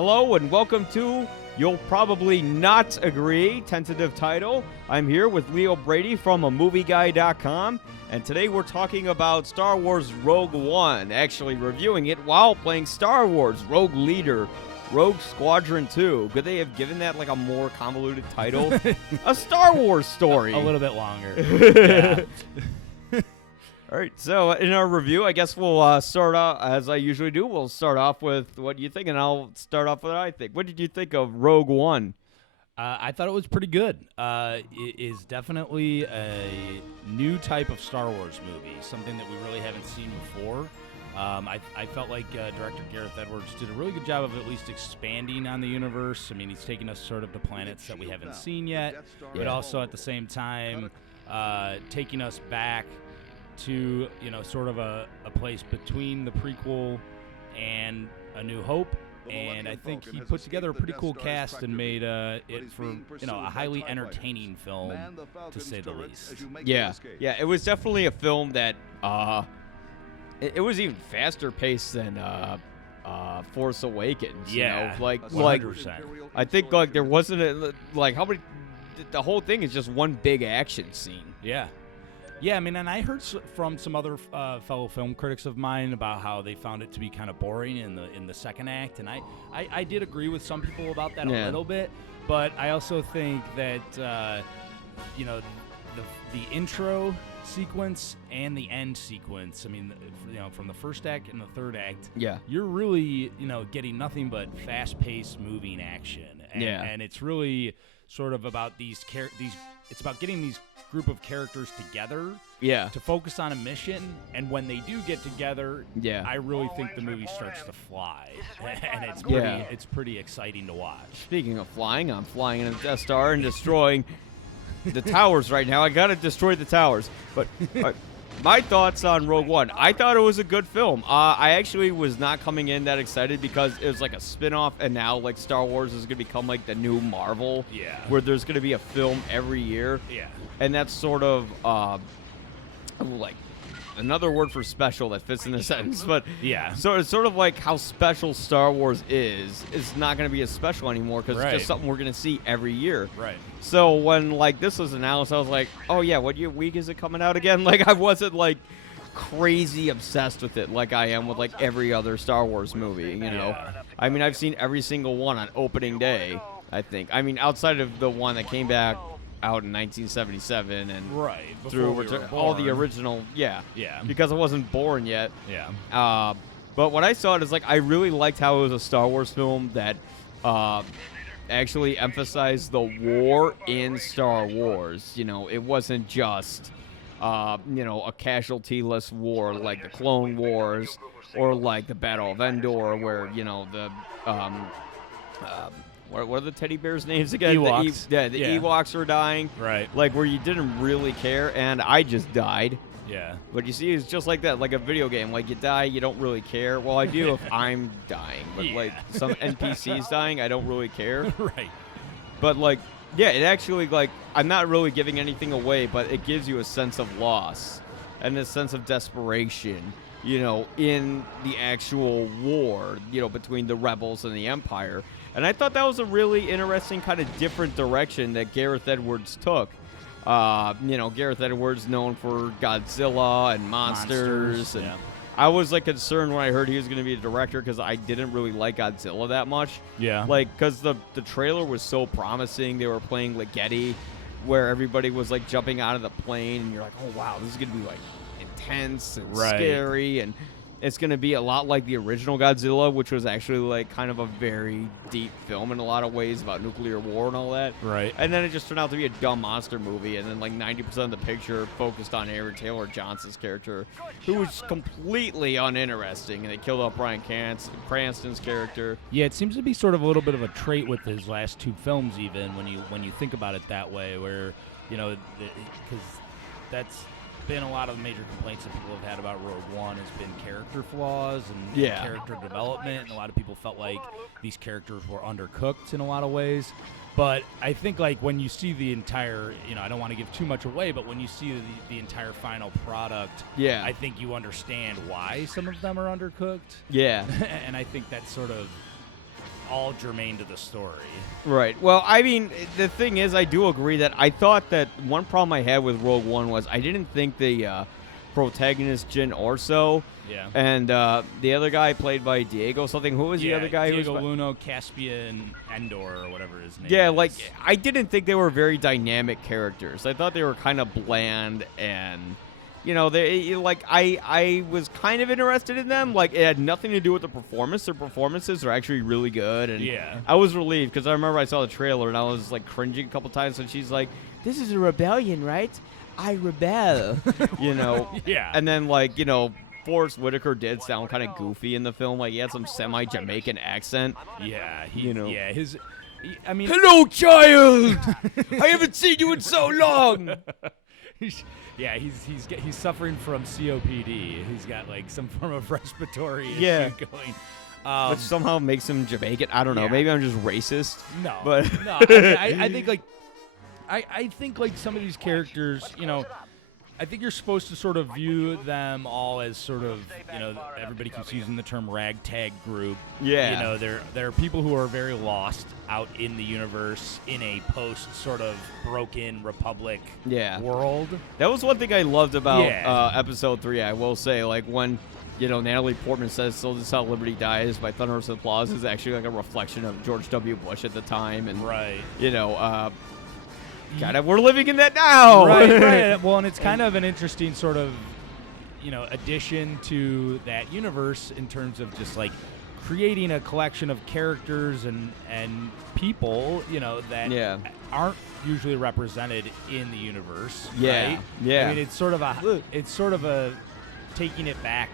Hello and welcome to You'll Probably Not Agree, tentative title. I'm here with Leo Brady from amovieguy.com, and today we're talking about Star Wars Rogue One, actually reviewing it while playing Star Wars Rogue Leader, Rogue Squadron II. Could they have given that like a more convoluted title? A Star Wars story. A little bit longer. Yeah. All right, so in our review, I guess we'll start off, as I usually do, we'll start off with what you think, and I'll start off with what I think. What did you think of Rogue One? I thought it was pretty good. It is definitely a new type of Star Wars movie, something that we really haven't seen before. I felt like Director Gareth Edwards did a really good job of at least expanding on the universe. I mean, he's taking us sort of to planets that we haven't seen yet, but also at the same time taking us back to, you know, sort of a place between the prequel and A New Hope, and I think he put together a pretty cool cast and made it for, you know, a highly entertaining film, to say the least. Yeah, it was definitely a film that it was even faster paced than Force Awakens. Yeah, you know? like 100%. I think like there wasn't how many. The whole thing is just one big action scene. Yeah, I mean, and I heard from some other fellow film critics of mine about how they found it to be kind of boring in the second act, and I did agree with some people about that a little bit, but I also think that you know, the intro sequence and the end sequence, I mean, you know, from the first act and the third act, you're really, you know, getting nothing but fast-paced moving action, and it's really sort of about it's about getting these group of characters together to focus on a mission, and when they do get together, I really think the movie starts to fly, and it's pretty exciting to watch. Speaking of flying, I'm flying in a Death Star and destroying the towers right now. I gotta destroy the towers. But my thoughts on Rogue One. I thought it was a good film. I actually was not coming in that excited because it was like a spinoff, and now like Star Wars is gonna become like the new Marvel, where there's gonna be a film every year. And that's sort of like another word for special that fits in the sentence, but so it's sort of like how special Star Wars is. It's not going to be as special anymore because it's just something we're going to see every year. So when like this was announced, I was like, oh yeah, what week is it coming out again? Like I wasn't like crazy obsessed with it like I am with like every other Star Wars movie, you know. I mean, I've seen every single one on opening day, I think. I mean, outside of the one that came back out in 1977 and through all the original, because I wasn't born yet. But when I saw it, it's like I really liked how it was a Star Wars film that actually emphasized the war in Star Wars. You know, it wasn't just you know, a casualty-less war like the Clone Wars or like the Battle of Endor, where, you know, the what are the teddy bears' names again? Ewoks. The Ewoks were dying. Like, where you didn't really care, and I just died. But you see, it's just like that, like a video game. Like, you die, you don't really care. Well, I do if I'm dying. But, like, some NPCs dying, I don't really care. But, like, it actually, like, I'm not really giving anything away, but it gives you a sense of loss and a sense of desperation, you know, in the actual war, you know, between the rebels and the Empire. And I thought that was a really interesting kind of different direction that Gareth Edwards took. You know, Gareth Edwards known for Godzilla and monsters. And I was like concerned when I heard he was going to be a director because I didn't really like Godzilla that much. Like, because the trailer was so promising. They were playing Ligeti, where everybody was like jumping out of the plane, and you're like, oh wow, this is going to be like intense and scary, and it's going to be a lot like the original Godzilla, which was actually like kind of a very deep film in a lot of ways about nuclear war and all that. And then it just turned out to be a dumb monster movie, and then like 90% of the picture focused on Aaron Taylor Johnson's character, who was completely uninteresting, and they killed off Bryan Cranston's character. It seems to be sort of a little bit of a trait with his last two films, even when you think about it that way, where, you know, because that's been a lot of the major complaints that people have had about Rogue One has been character flaws and character development, and a lot of people felt like these characters were undercooked in a lot of ways. But I think, like, when you see the entire, you know, I don't want to give too much away, but when you see the entire final product, I think you understand why some of them are undercooked. And I think that's sort of all germane to the story. Right. Well, I mean, the thing is, I do agree that I thought that one problem I had with Rogue One was I didn't think the protagonist Jyn Orso and the other guy played by Diego something. Who was the other guy? Diego Luna, Caspian Endor, or whatever his name is. Yeah, like, I didn't think they were very dynamic characters. I thought they were kind of bland and... You know, they like I was kind of interested in them. Like, it had nothing to do with the performance. Their performances are actually really good, and I was relieved because I remember I saw the trailer and I was like cringing a couple times. And she's like, "This is a rebellion, right? I rebel," you know. And then like Forrest Whitaker did sound kind of goofy in the film. Like he had some semi-Jamaican accent. Yeah, I mean, hello, child. I haven't seen you in so long. He's suffering from COPD. He's got like some form of respiratory issue going. Which somehow makes him Jamaican. I don't know. Maybe I'm just racist. No, but no. I think like I think like some of these characters, I think you're supposed to sort of view them all as sort of, everybody keeps using the term ragtag group. Yeah. There are people who are very lost out in the universe in a post sort of broken Republic world. That was one thing I loved about Episode 3, I will say. Like when, Natalie Portman says, "So this is how Liberty dies" by thunderous applause is actually like a reflection of George W. Bush at the time. And, God, we're living in that now. Right. Well, and it's kind of an interesting sort of, addition to that universe in terms of just like creating a collection of characters and people, that aren't usually represented in the universe. Right? Yeah. I mean, it's sort of a taking it back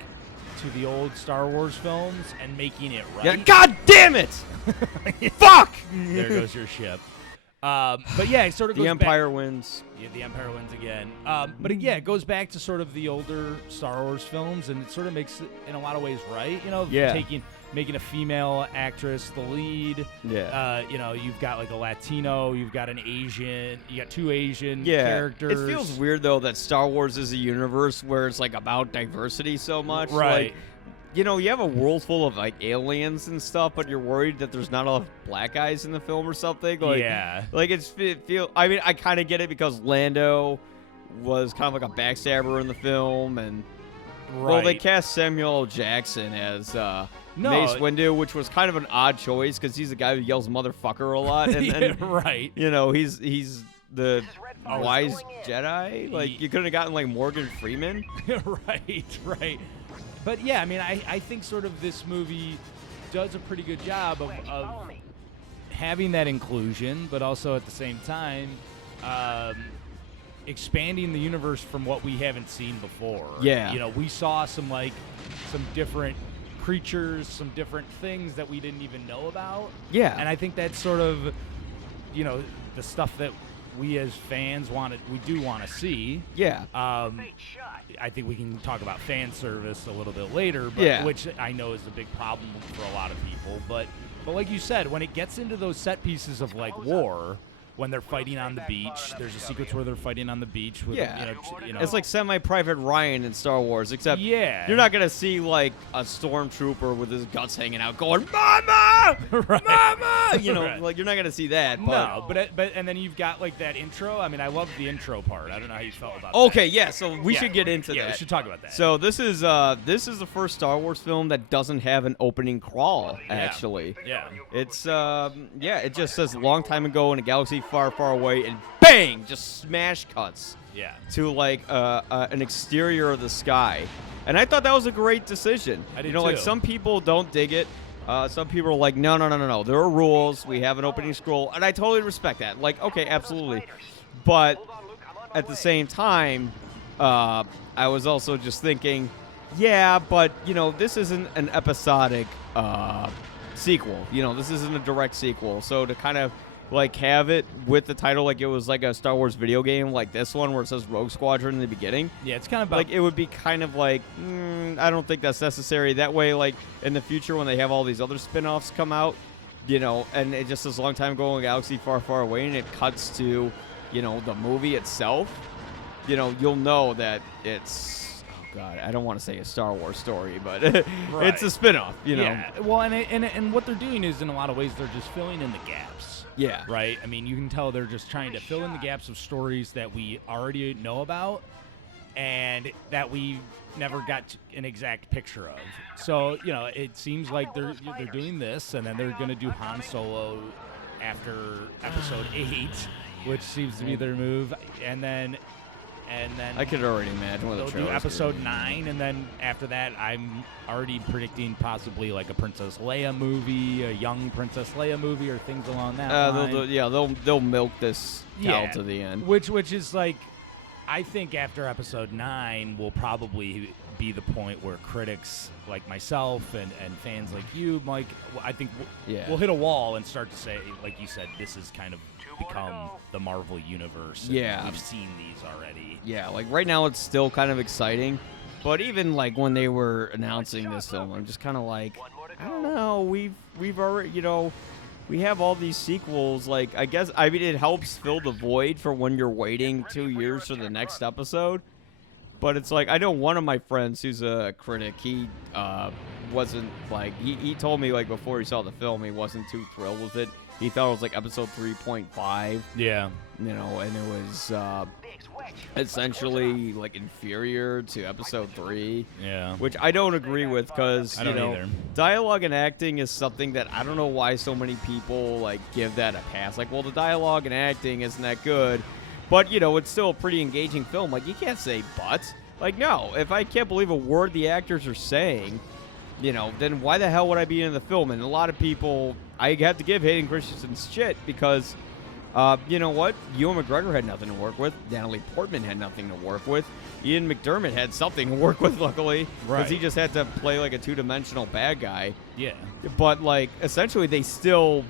to the old Star Wars films and making it right. Yeah. God damn it! Fuck! There goes your ship. But yeah, it sort of goes the Empire back. Wins. Yeah, the Empire wins again. But it goes back to sort of the older Star Wars films, and it sort of makes it in a lot of ways right. Making a female actress the lead. Yeah. You've got like a Latino, you've got an Asian, you got two Asian characters. It feels weird though that Star Wars is a universe where it's like about diversity so much. Right. Like, you have a world full of like aliens and stuff, but you're worried that there's not enough black guys in the film or something. Like, Like I mean, I kind of get it because Lando was kind of like a backstabber in the film, and well, they cast Samuel L. Jackson as Mace Windu, which was kind of an odd choice because he's the guy who yells "motherfucker" a lot, and he's the wise Jedi. Like you couldn't have gotten like Morgan Freeman. Right. But yeah, I mean, I think sort of this movie does a pretty good job of having that inclusion, but also at the same time expanding the universe from what we haven't seen before. Yeah. We saw some different creatures, some different things that we didn't even know about. Yeah. And I think that's sort of, the stuff that we as fans do want to see. Yeah. I think we can talk about fan service a little bit later, but which I know is a big problem for a lot of people. But like you said, when it gets into those set pieces of like war, when they're fighting on the beach, there's a sequence where they're fighting on the beach with It's like Semi-Private Ryan in Star Wars, except you're not gonna see like a stormtrooper with his guts hanging out going "Mama, Mama," like you're not gonna see that. No, but and then you've got like that intro. I mean, I love the intro part. I don't know how you felt about that. Okay, yeah. So we should get into that. Yeah, we should talk about that. So this is the first Star Wars film that doesn't have an opening crawl. Actually, it's it just says "long time ago in a galaxy far, far away," and bang, just smash cuts to like an exterior of the sky. And I thought that was a great decision. I did too. Like some people don't dig it. Some people are like, no. There are rules. We have an opening scroll, and I totally respect that. Like, okay, absolutely. But at the same time, I was also just thinking, but this isn't an episodic sequel. This isn't a direct sequel. So to kind of like have it with the title like it was like a Star Wars video game like this one where it says Rogue Squadron in the beginning. Yeah, it's kind of like it would be kind of like I don't think that's necessary. That way, like in the future when they have all these other spin-offs come out, and it just says long time ago in a galaxy far, far away, and it cuts to, the movie itself, you'll know that it's God, I don't want to say a Star Wars story, but it's a spinoff, you know. Yeah. Well, and what they're doing is in a lot of ways they're just filling in the gaps. Yeah. Right. I mean, you can tell they're just trying to fill in the gaps of stories that we already know about, and that we never got an exact picture of. So, you know, it seems like they're doing this, and then they're going to do Han Solo after Episode 8, which seems to be their move, and then I could already imagine what the they'll do trailer's Episode gonna 9, and then after that, I'm already predicting possibly like a Princess Leia movie, a young Princess Leia movie, or things along that line. They'll milk this cow to the end. Which is like, I think after Episode 9 will probably be the point where critics like myself and fans like you, Mike, I think we'll hit a wall and start to say, like you said, this has kind of become the Marvel universe. And we've seen these already. Yeah, like right now it's still kind of exciting, but even like when they were announcing this film, I'm just kind of like, I don't know, we've already, you know, we have all these sequels. Like, I mean, it helps fill the void for when you're waiting 2 years for the next episode. But it's like, I know one of my friends who's a critic, he wasn't like, he told me like before he saw the film, he wasn't too thrilled with it. He thought it was like episode 3.5. Yeah. You know, and it was essentially like inferior to episode 3. Yeah. Which I don't agree with, because, you know, either. dialogue and acting is something that I don't know why so many people like give that a pass. Like, well, the dialogue and acting isn't that good, but, you know, it's still a pretty engaging film. Like, you can't say but. Like, no, if I can't believe a word the actors are saying, you know, then why the hell would I be in the film? And a lot of people, I have to give Hayden Christensen shit, because, you know what? Ewan McGregor had nothing to work with. Natalie Portman had nothing to work with. Ian McDermott had something to work with, luckily, because he just had to play like a two-dimensional bad guy. Yeah. But, like, essentially they still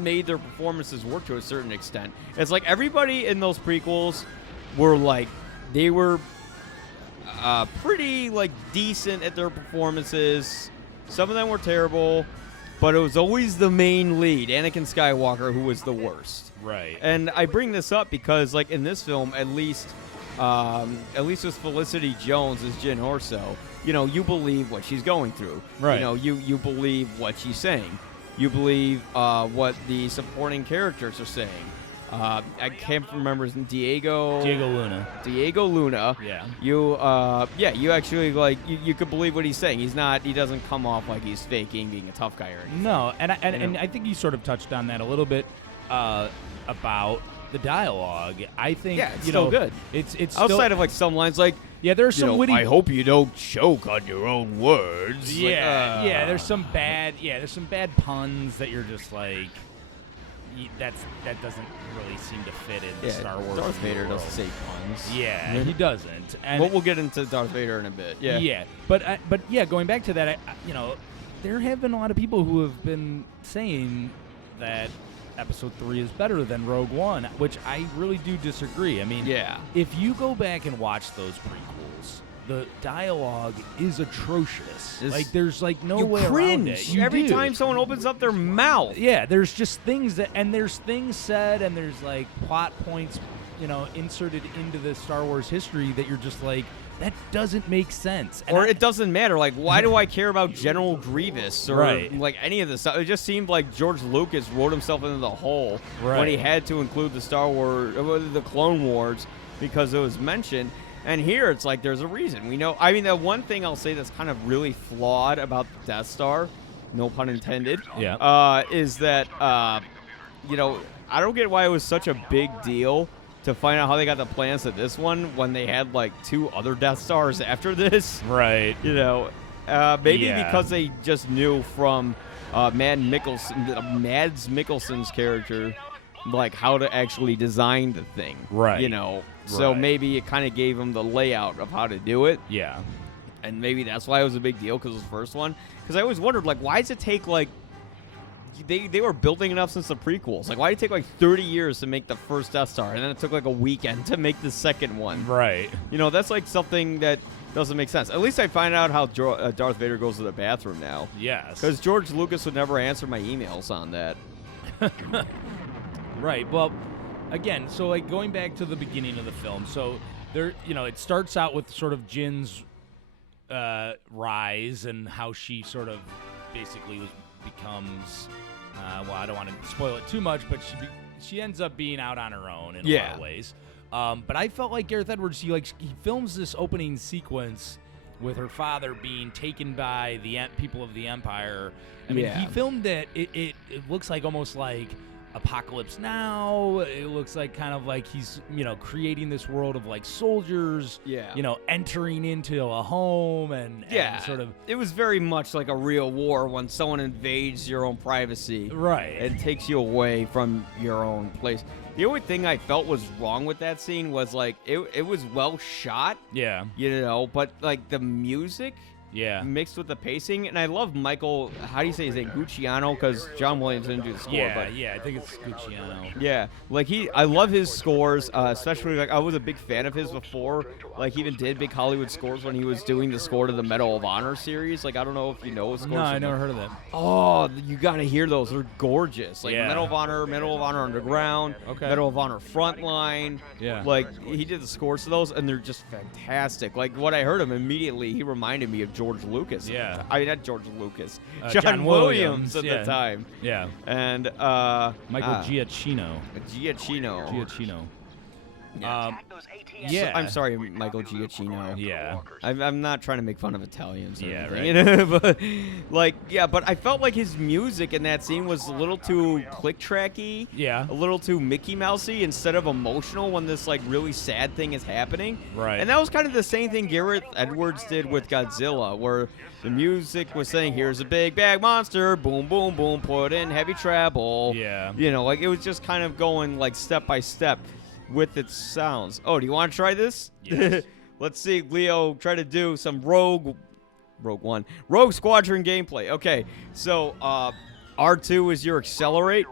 made their performances work to a certain extent. It's like everybody in those prequels were like, they were pretty like decent at their performances. Some of them were terrible, but it was always the main lead, Anakin Skywalker, who was the worst. Right. And I bring this up because, like, in this film, at least with Felicity Jones as Jyn Erso, you know, you believe what she's going through. Right. You know, you believe what she's saying. You believe what the supporting characters are saying. I can't remember his name. Diego Luna. Diego Luna. Yeah. You actually, like, you could believe what he's saying. He doesn't come off like he's faking being a tough guy or anything. No, and I think you sort of touched on that a little bit about the dialogue. I think it's still good. It's outside still, of like some lines like, there's some witty. I hope you don't choke on your own words. Yeah, there's some bad puns that you're just like, that doesn't really seem to fit in the Star Wars Darth Vader world. doesn't say puns. Yeah, he doesn't. And we'll get into Darth Vader in a bit. Yeah. Yeah, but going back to that, you know, there have been a lot of people who have been saying that Episode 3 is better than Rogue One, which I really do disagree. I mean, if you go back and watch those prequels, the dialogue is atrocious. There's like no way around it. Every time someone opens up their mouth. Yeah, there's just things there's things said, and there's like plot points, you know, inserted into the Star Wars history that you're just like, that doesn't make sense. And it doesn't matter. Like, why do I care about General Grievous or like any of this stuff? It just seemed like George Lucas wrote himself into the hole when he had to include the Star Wars, the Clone Wars, because it was mentioned. And here it's like there's a reason. We know. I mean, the one thing I'll say that's kind of really flawed about the Death Star, no pun intended, is that you know, I don't get why it was such a big deal to find out how they got the plans to this one when they had like 2 other Death Stars after this. Right. You know, maybe because they just knew from Mads Mikkelsen's character, like, how to actually design the thing. Right. You know, so maybe it kind of gave them the layout of how to do it. Yeah. And maybe that's why it was a big deal, because it was the first one. Because I always wondered, like, why does it take, like, they were building it up since the prequels. Like, why did it take, like, 30 years to make the first Death Star, and then it took, like, a weekend to make the second one? Right. You know, that's, like, something that doesn't make sense. At least I find out how Darth Vader goes to the bathroom now. Yes. Because George Lucas would never answer my emails on that. Right. Well, again, so, like, going back to the beginning of the film, so there, it starts out with sort of Jin's rise and how she sort of basically becomes. Well, I don't want to spoil it too much, but she ends up being out on her own in a lot of ways. But I felt like Gareth Edwards, he films this opening sequence with her father being taken by the people of the Empire. I mean, he filmed it. It looks like almost like Apocalypse Now. It looks like kind of like he's, creating this world of like soldiers, entering into a home and sort of. It was very much like a real war when someone invades your own privacy. Right. And takes you away from your own place. The only thing I felt was wrong with that scene was like it was well shot. Yeah. But like the music. Yeah. Mixed with the pacing, and I love Michael. How do you say his name? Gucciano, because John Williams didn't do the score. I think it's Gucciano. Yeah, like I love his scores, especially like I was a big fan of his before. Like he even did big Hollywood scores when he was doing the score to the Medal of Honor series. Like I don't know if you know his scores. No, I never heard of that. Oh, you gotta hear those. They're gorgeous. Like Medal of Honor Underground, Medal of Honor Frontline. Yeah. Like he did the scores to those, and they're just fantastic. Like when I heard him immediately, he reminded me of George Lucas. Yeah. I mean, not George Lucas. John Williams at the time. Yeah. And Michael Giacchino. Giacchino. Yeah. I'm sorry, Michael Giacchino. Yeah. I'm not trying to make fun of Italians or anything, right. But I felt like his music in that scene was a little too click-tracky. Yeah. A little too Mickey Mousey instead of emotional when this like really sad thing is happening. Right. And that was kind of the same thing Gareth Edwards did with Godzilla, where the music was saying, "Here's a big bad monster, boom, boom, boom, put in heavy treble." Yeah. Like it was just kind of going like step by step with its sounds. Oh, do you want to try this? Yes. Let's see Leo try to do some Rogue Squadron gameplay. Okay, so R2 is your accelerate,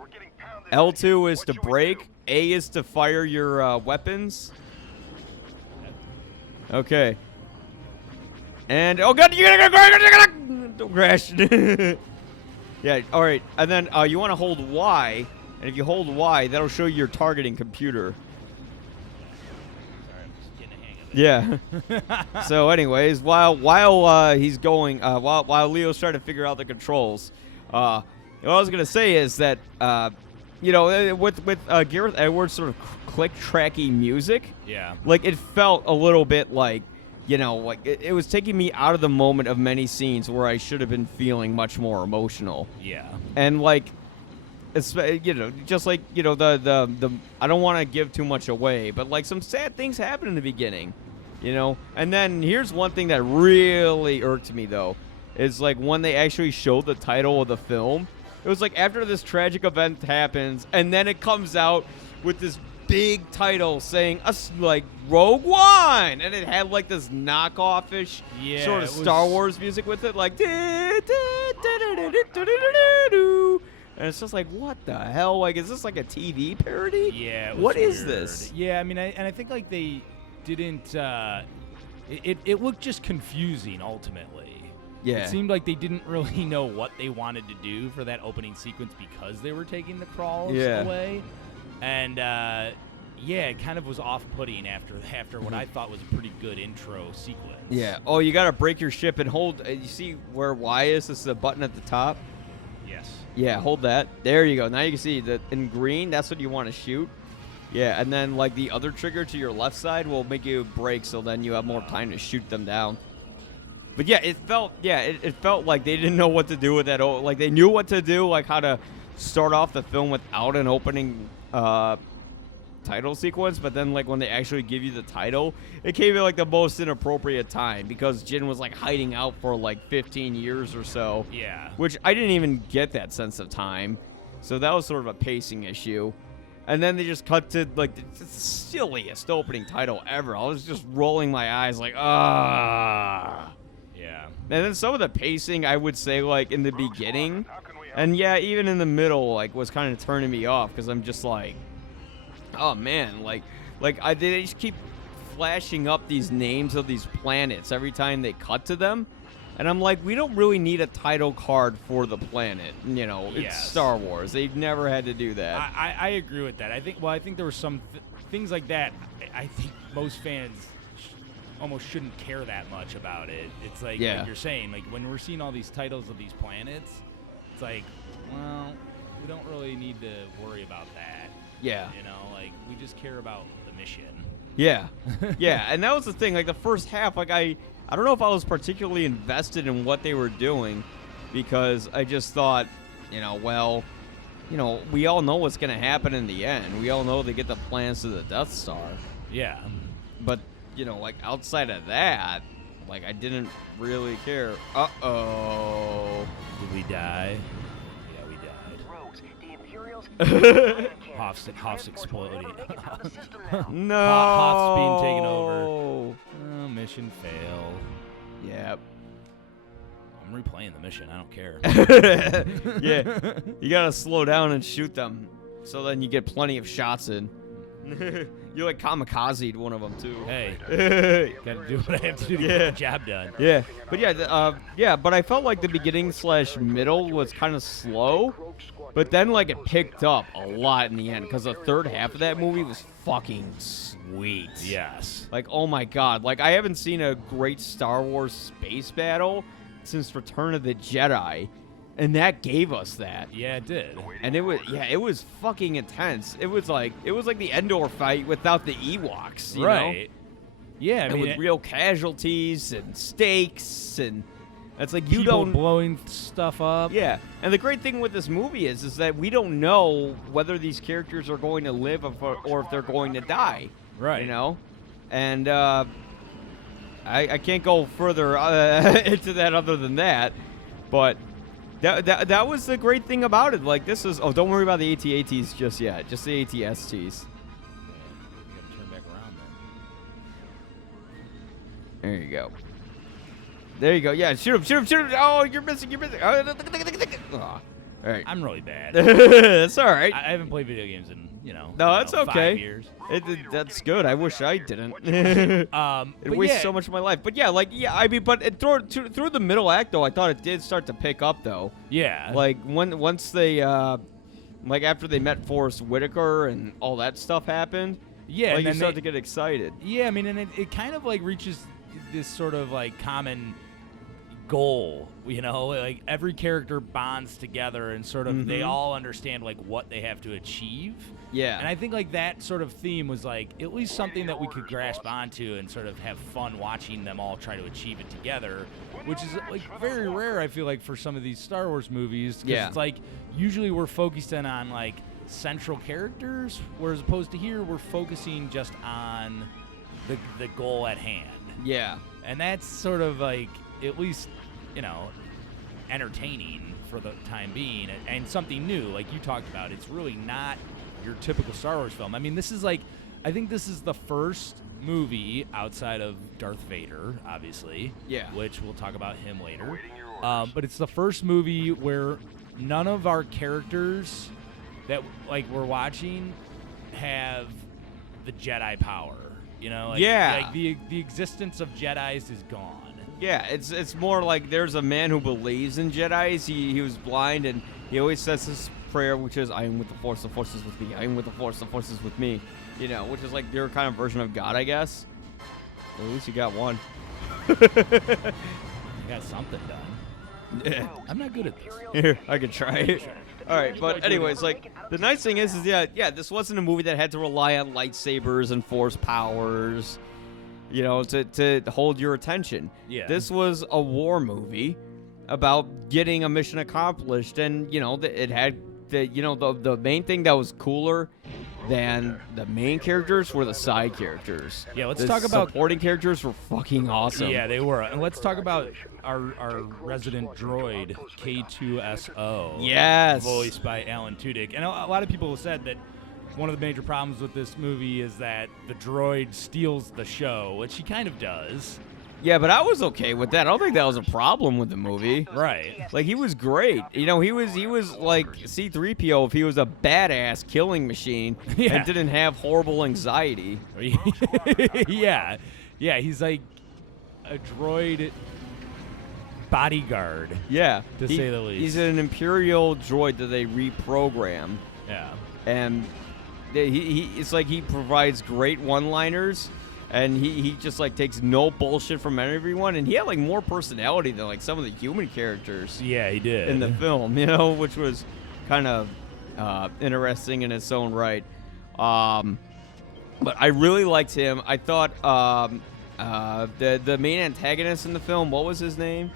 L2 is to brake, A is to fire your weapons. Okay. And oh god, don't crash. Yeah, all right. And then you want to hold Y, and if you hold Y, that'll show you your targeting computer. Yeah. So, anyways, while he's going, while Leo's trying to figure out the controls, what I was gonna say is that with Gareth Edwards' sort of click-tracky music, like it felt a little bit like, like it was taking me out of the moment of many scenes where I should have been feeling much more emotional. Yeah. And like. It's, just like, the I don't want to give too much away, but like some sad things happen in the beginning, And then here's one thing that really irked me though, is like when they actually showed the title of the film, it was like after this tragic event happens, and then it comes out with this big title saying like Rogue One, and it had like this knockoff-ish sort of Star Wars music with it, like. And it's just like, what the hell? Like, is this like a TV parody? Yeah. What is weird. this? Yeah, I mean, I think like they didn't. It looked just confusing ultimately. Yeah. It seemed like they didn't really know what they wanted to do for that opening sequence because they were taking the crawls away, and it kind of was off-putting after what I thought was a pretty good intro sequence. Yeah. Oh, you gotta break your ship and hold. You see where Y is? This is a button at the top. Yes. Yeah, hold that. There you go. Now you can see that in green, that's what you want to shoot. Yeah, and then like the other trigger to your left side will make you brake, so then you have more time to shoot them down. But yeah, it felt like they didn't know what to do with that. Like they knew what to do, like how to start off the film without an opening title sequence, but then like when they actually give you the title, it came at like the most inappropriate time because Jin was like hiding out for like 15 years or so. Yeah. Which I didn't even get that sense of time. So that was sort of a pacing issue. And then they just cut to like the silliest opening title ever. I was just rolling my eyes like, ah. Yeah. And then some of the pacing, I would say, like in the beginning, and yeah, even in the middle, like was kind of turning me off because I'm just like, oh man, they just keep flashing up these names of these planets every time they cut to them, and I'm like, we don't really need a title card for the planet, It's Star Wars. They've never had to do that. I agree with that. I think there were some things like that, I think most fans almost shouldn't care that much about it. It's like you're saying, like when we're seeing all these titles of these planets, it's like, well, we don't really need to worry about that. Yeah. You know, like we just care about the mission. Yeah. Yeah, and that was the thing. Like the first half, like I don't know if I was particularly invested in what they were doing, because I just thought, we all know what's going to happen in the end. We all know they get the plans to the Death Star. Yeah. But, like outside of that, like I didn't really care. Uh-oh. Did we die? Yeah, we died. Hoff's exploding. No. Hoff's being taken over. Oh, mission fail. Yep. I'm replaying the mission. I don't care. Yeah. You got to slow down and shoot them, so then you get plenty of shots in. You like kamikazed one of them too. Hey, gotta do what I have to do to get the job done. Yeah, but but I felt like the beginning / middle was kind of slow, but then like it picked up a lot in the end, because the third half of that movie was fucking sweet. Yes. Like, oh my god, like I haven't seen a great Star Wars space battle since Return of the Jedi. And that gave us that. Yeah, it did. And it was fucking intense. It was like the Endor fight without the Ewoks, you know? Yeah, I mean, with real casualties and stakes, and it's like you people don't blowing stuff up. Yeah, and the great thing with this movie is that we don't know whether these characters are going to live or if they're going to die. Right. You know, and I can't go further into that other than that, but. That was the great thing about it. Like, this is... Oh, don't worry about the AT-ATs just yet. Just the ATSTs. You gotta turn back around, then. There you go. There you go. Yeah, shoot him. Oh, you're missing. Oh, all right. I'm really bad. That's all right. I haven't played video games in, No, that's okay. 5 years. That's good. I wish I didn't. It wastes so much of my life. But I mean, but through the middle act, though, I thought it did start to pick up, though. Yeah. Like, once they, after they met Forrest Whitaker and all that stuff happened, yeah, like, you start to get excited. Yeah, I mean, and it kind of, like, reaches this sort of, like, common goal, like every character bonds together and sort of they all understand like what they have to achieve. Yeah. And I think like that sort of theme was like at least something that we could grasp onto and sort of have fun watching them all try to achieve it together, which is like very rare, I feel like, for some of these Star Wars movies. Yeah. It's like usually we're focusing on like central characters, whereas opposed to here we're focusing just on the goal at hand. Yeah. And that's sort of like at least, entertaining for the time being and something new, like you talked about. It's really not your typical Star Wars film. I mean, this is like, I think this is the first movie outside of Darth Vader, obviously. Yeah. Which we'll talk about him later. But it's the first movie where none of our characters that like we're watching have the Jedi power. Like the existence of Jedis is gone. Yeah, it's more like there's a man who believes in Jedis. He was blind, and he always says this prayer, which is, I am with the Force is with me. I am with the Force is with me. Which is like your kind of version of God, I guess. Well, at least you got one. You got something done. Yeah. I'm not good at this. Here, I could try it. All right, but anyways, like, the nice thing is this wasn't a movie that had to rely on lightsabers and Force powers, to hold your attention. Yeah. This was a war movie about getting a mission accomplished, and, it had the main thing that was cooler than the main characters were the side characters. Yeah, let's talk about supporting characters were fucking awesome. Yeah, they were. And let's talk about our resident droid, K2SO. Yes. Voiced by Alan Tudyk. And a lot of people have said that one of the major problems with this movie is that the droid steals the show, which he kind of does. Yeah, but I was okay with that. I don't think that was a problem with the movie. Right. Like, he was great. He was like C-3PO if he was a badass killing machine and didn't have horrible anxiety. Yeah. Yeah, he's like a droid bodyguard. Yeah. To say the least. He's an Imperial droid that they reprogram. Yeah. And it's like he provides great one-liners, and he just like takes no bullshit from everyone, and he had like more personality than like some of the human characters. Yeah, he did in the film, which was kind of interesting in its own right. But I really liked him. I thought the main antagonist in the film, what was his name?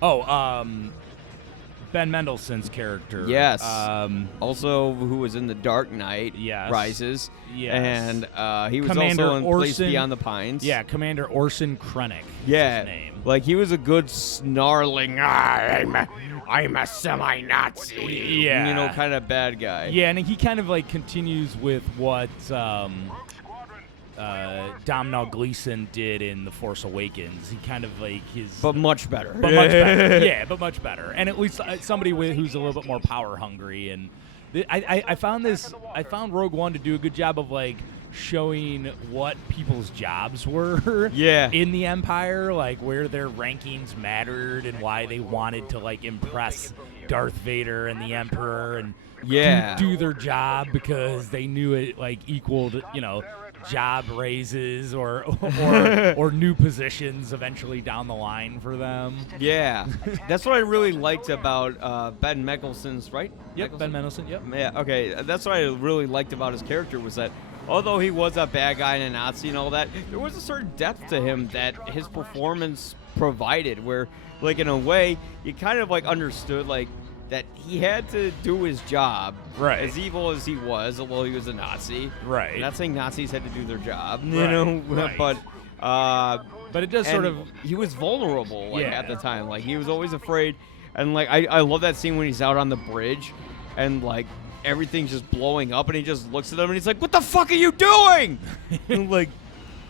Ben Mendelsohn's character. Yes. Also, who was in The Dark Knight Rises. Yes. And he was Commander also in Place Beyond the Pines. Yeah, Commander Orson Krennic. Yeah. His name. Like, he was a good snarling, I'm a semi-Nazi. Yeah. Kind of bad guy. Yeah, and he kind of like continues with what Domhnall Gleeson did in The Force Awakens. He kind of like his... But much better. But much better. Yeah, but much better. And at least somebody who's a little bit more power hungry. And I found Rogue One to do a good job of like showing what people's jobs were in the Empire, like where their rankings mattered and why they wanted to like impress Darth Vader and the Emperor and do their job because they knew it like equaled, job raises or new positions eventually down the line for them. Yeah. That's what I really liked about Ben Mendelsohn's, right? Yep, Ben Mendelsohn, yep. Yeah, okay. That's what I really liked about his character was that although he was a bad guy and a Nazi and all that, there was a certain depth to him that his performance provided where, like, in a way, you kind of, like, understood, like, that he had to do his job, right? As evil as he was, although he was a Nazi, right? I'm not saying Nazis had to do their job, right. but it does sort of. He was vulnerable, like at the time, like he was always afraid, and like I love that scene when he's out on the bridge, and like everything's just blowing up, and he just looks at them and he's like, "What the fuck are you doing?" And like,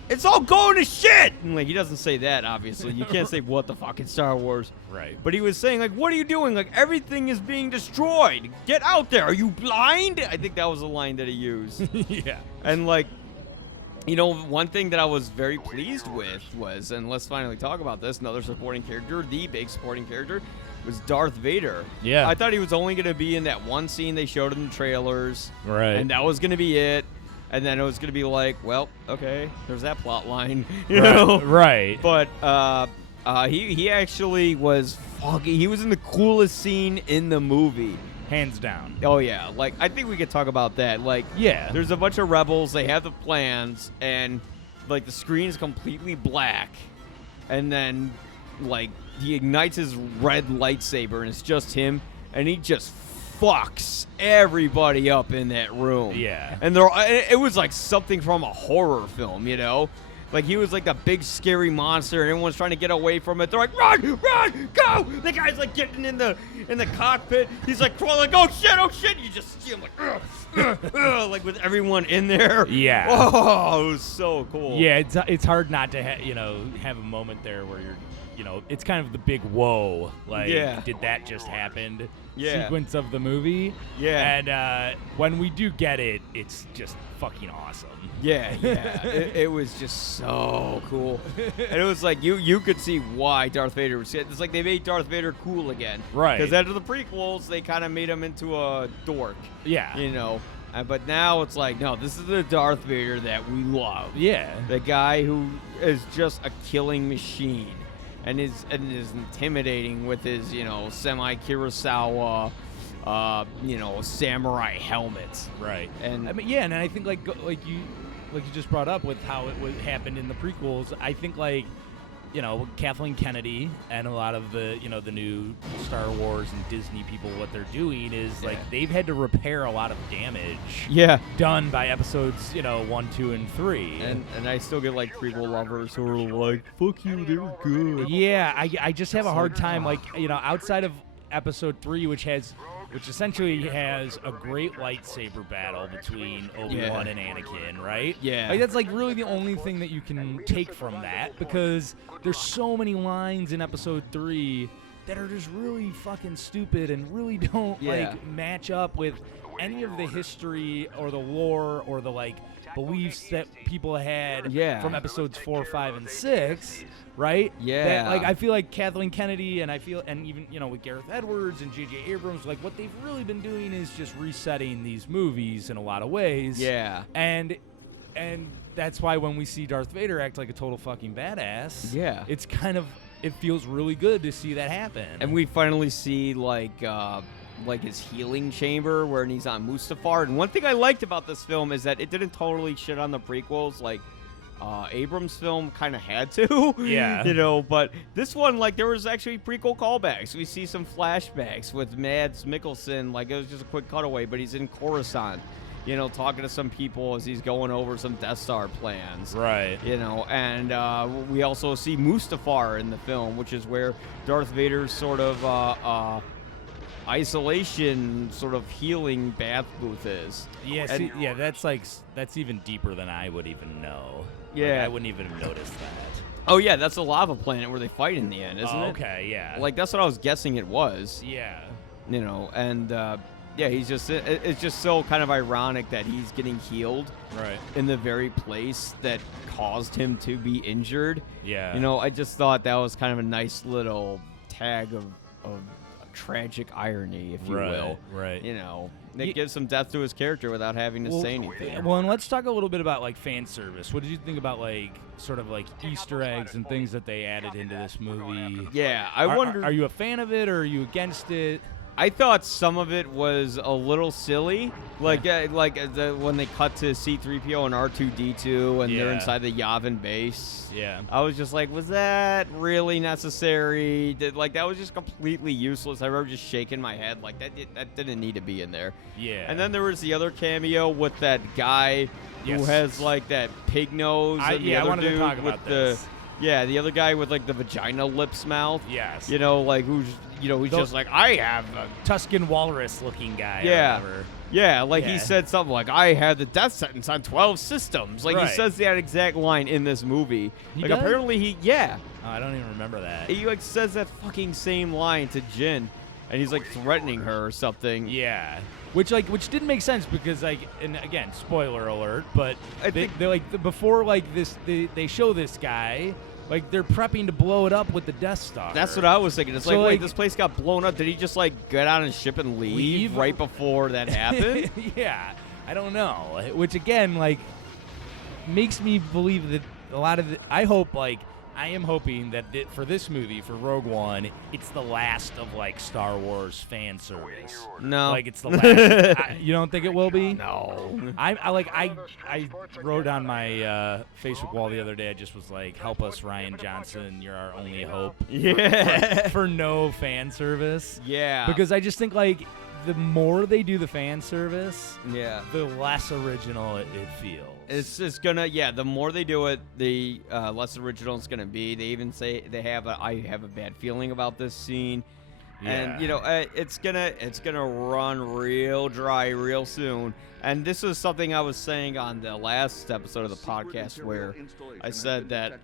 it's all going to shit. And like, he doesn't say that, obviously. You can't say what the fuck in Star Wars. Right. But he was saying, like, what are you doing? Like, everything is being destroyed. Get out there. Are you blind? I think that was a line that he used. Yeah. And like, one thing that I was very pleased with was, and let's finally talk about this, another supporting character, the big supporting character, was Darth Vader. Yeah. I thought he was only going to be in that one scene they showed in the trailers. Right. And that was going to be it. And then it was going to be like, well, okay, there's that plot line, Right. But he actually was he was in the coolest scene in the movie. Hands down. Oh, yeah. Like, I think we could talk about that. Like, there's a bunch of rebels. They have the plans, and, like, the screen is completely black. And then, like, he ignites his red lightsaber, and it's just him, and he just fucks everybody up in that room. Yeah. And it was like something from a horror film, Like, he was like the big scary monster, and everyone's trying to get away from it. They're like, run, go! The guy's like getting in the cockpit. He's like crawling, oh shit! You just see him like, like with everyone in there. Yeah. Oh, it was so cool. Yeah, it's hard not to have a moment there where you're, it's kind of the big whoa. Like, did that just happen? Sequence of the movie. Yeah. And when we do get it, it's just fucking awesome. Yeah. It was just so cool. And it was like you could see why Darth Vader was. It's like they made Darth Vader cool again. Right. Because after the prequels, they kind of made him into a dork. Yeah. But now it's like, no, this is the Darth Vader that we love. Yeah. The guy who is just a killing machine. And is intimidating with his, semi-Kurosawa, samurai helmet. Right. And I mean, yeah, and I think like you just brought up with how it happened in the prequels. I think Kathleen Kennedy and a lot of the the new Star Wars and Disney people, what they're doing is like they've had to repair a lot of damage. Done by episodes 1, 2, and 3. And I still get like prequel lovers who are like, fuck you, they were good. Yeah, I just have a hard time outside of episode 3, which essentially has a great lightsaber battle between Obi-Wan and Anakin, right? Yeah. Like, that's like really the only thing that you can take from that, because there's so many lines in episode 3 that are just really fucking stupid and really don't like match up with any of the history or the lore or the like beliefs that people had from episodes 4, 5, and 6, right? Yeah. That, like, I feel like Kathleen Kennedy and even, you know, with Gareth Edwards and J.J. Abrams, like, what they've really been doing is just resetting these movies in a lot of ways. Yeah. And that's why when we see Darth Vader act like a total fucking badass, it's kind of, it feels really good to see that happen. And we finally see, like his healing chamber where he's on Mustafar. And one thing I liked about this film is that it didn't totally shit on the prequels like Abrams' film kind of had to. Yeah. You know, but this one, like, there was actually prequel callbacks. We see some flashbacks with Mads Mikkelsen. Like, it was just a quick cutaway, but he's in Coruscant, you know, talking to some people as he's going over some Death Star plans. Right. You know, and we also see Mustafar in the film, which is where Darth Vader's sort of isolation sort of healing bath booth is. Yeah, that's even deeper than I would even know. Yeah. Like, I wouldn't even have noticed that. Oh yeah, that's a lava planet where they fight in the end, isn't it? Okay, yeah. Like, that's what I was guessing it was. Yeah. You know, and he's just, it's just so kind of ironic that he's getting healed in the very place that caused him to be injured. Yeah. You know, I just thought that was kind of a nice little tag of tragic irony, if you will. Right. You know, it gives some depth to his character without having to say anything. Well, and let's talk a little bit about, like, fan service. What did you think about, like, sort of like Easter eggs and things that they added into this movie? Yeah, I wonder. Are you a fan of it or are you against it? I thought some of it was a little silly, when they cut to C-3PO and R2-D2 and they're inside the Yavin base. Yeah, I was just like, was that really necessary? That was just completely useless. I remember just shaking my head like that didn't need to be in there. Yeah. And then there was the other cameo with that guy who has like that pig nose. I wanted to talk about this. The other guy with like the vagina lips mouth. Yes. You know, like he's just like, I have a Tuscan walrus looking guy. Yeah. Or whatever. Yeah, like he said something like, I had the death sentence on 12 systems. Like he says that exact line in this movie. He like does? apparently Oh, I don't even remember that. He like says that fucking same line to Jyn, and he's like threatening her or something. Yeah. Which didn't make sense because, like, and again, spoiler alert, but they like before like this they show this guy. Like, they're prepping to blow it up with the Death Star. That's what I was thinking. It's so, like, wait, this place got blown up. Did he just, like, get on his ship and leave right before that happened? Yeah. I don't know. Which, again, like, makes me believe that a lot of I am hoping that for this movie, for Rogue One, it's the last of, like, Star Wars fan service. No. Like, it's the last. You don't think it will be? No. I wrote on my Facebook wall the other day, I just was like, help us, Rian Johnson, you're our only hope. Yeah. For no fan service. Yeah. Because I just think, like, the more they do the fan service, the less original it feels. It's just gonna, the more they do it, the less original it's gonna be. They even say I have a bad feeling about this scene. Yeah. And you know, it's gonna run real dry real soon. And this is something I was saying on the last episode of the podcast where I said that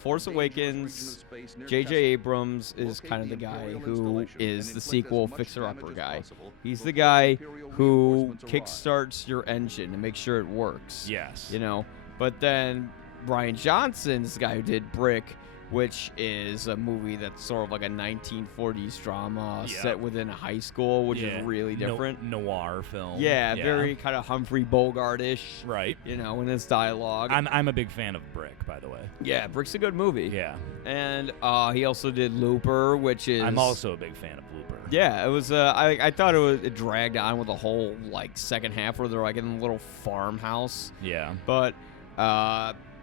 Force Awakens, J.J. Abrams is kind of the guy who is the sequel fixer-upper guy. He's the guy who kickstarts your engine to make sure it works. Yes. You know, but then Rian Johnson is the guy who did Brick, which is a movie that's sort of like a 1940s drama set within a high school, which is really different. Noir film. Yeah, very kind of Humphrey Bogart-ish. Right. You know, in his dialogue. I'm a big fan of Brick, by the way. Yeah, Brick's a good movie. Yeah. And he also did Looper, which is... I'm also a big fan of Looper. Yeah, it was... I thought it dragged on with the whole, like, second half where they're, like, in a little farmhouse. Yeah. But...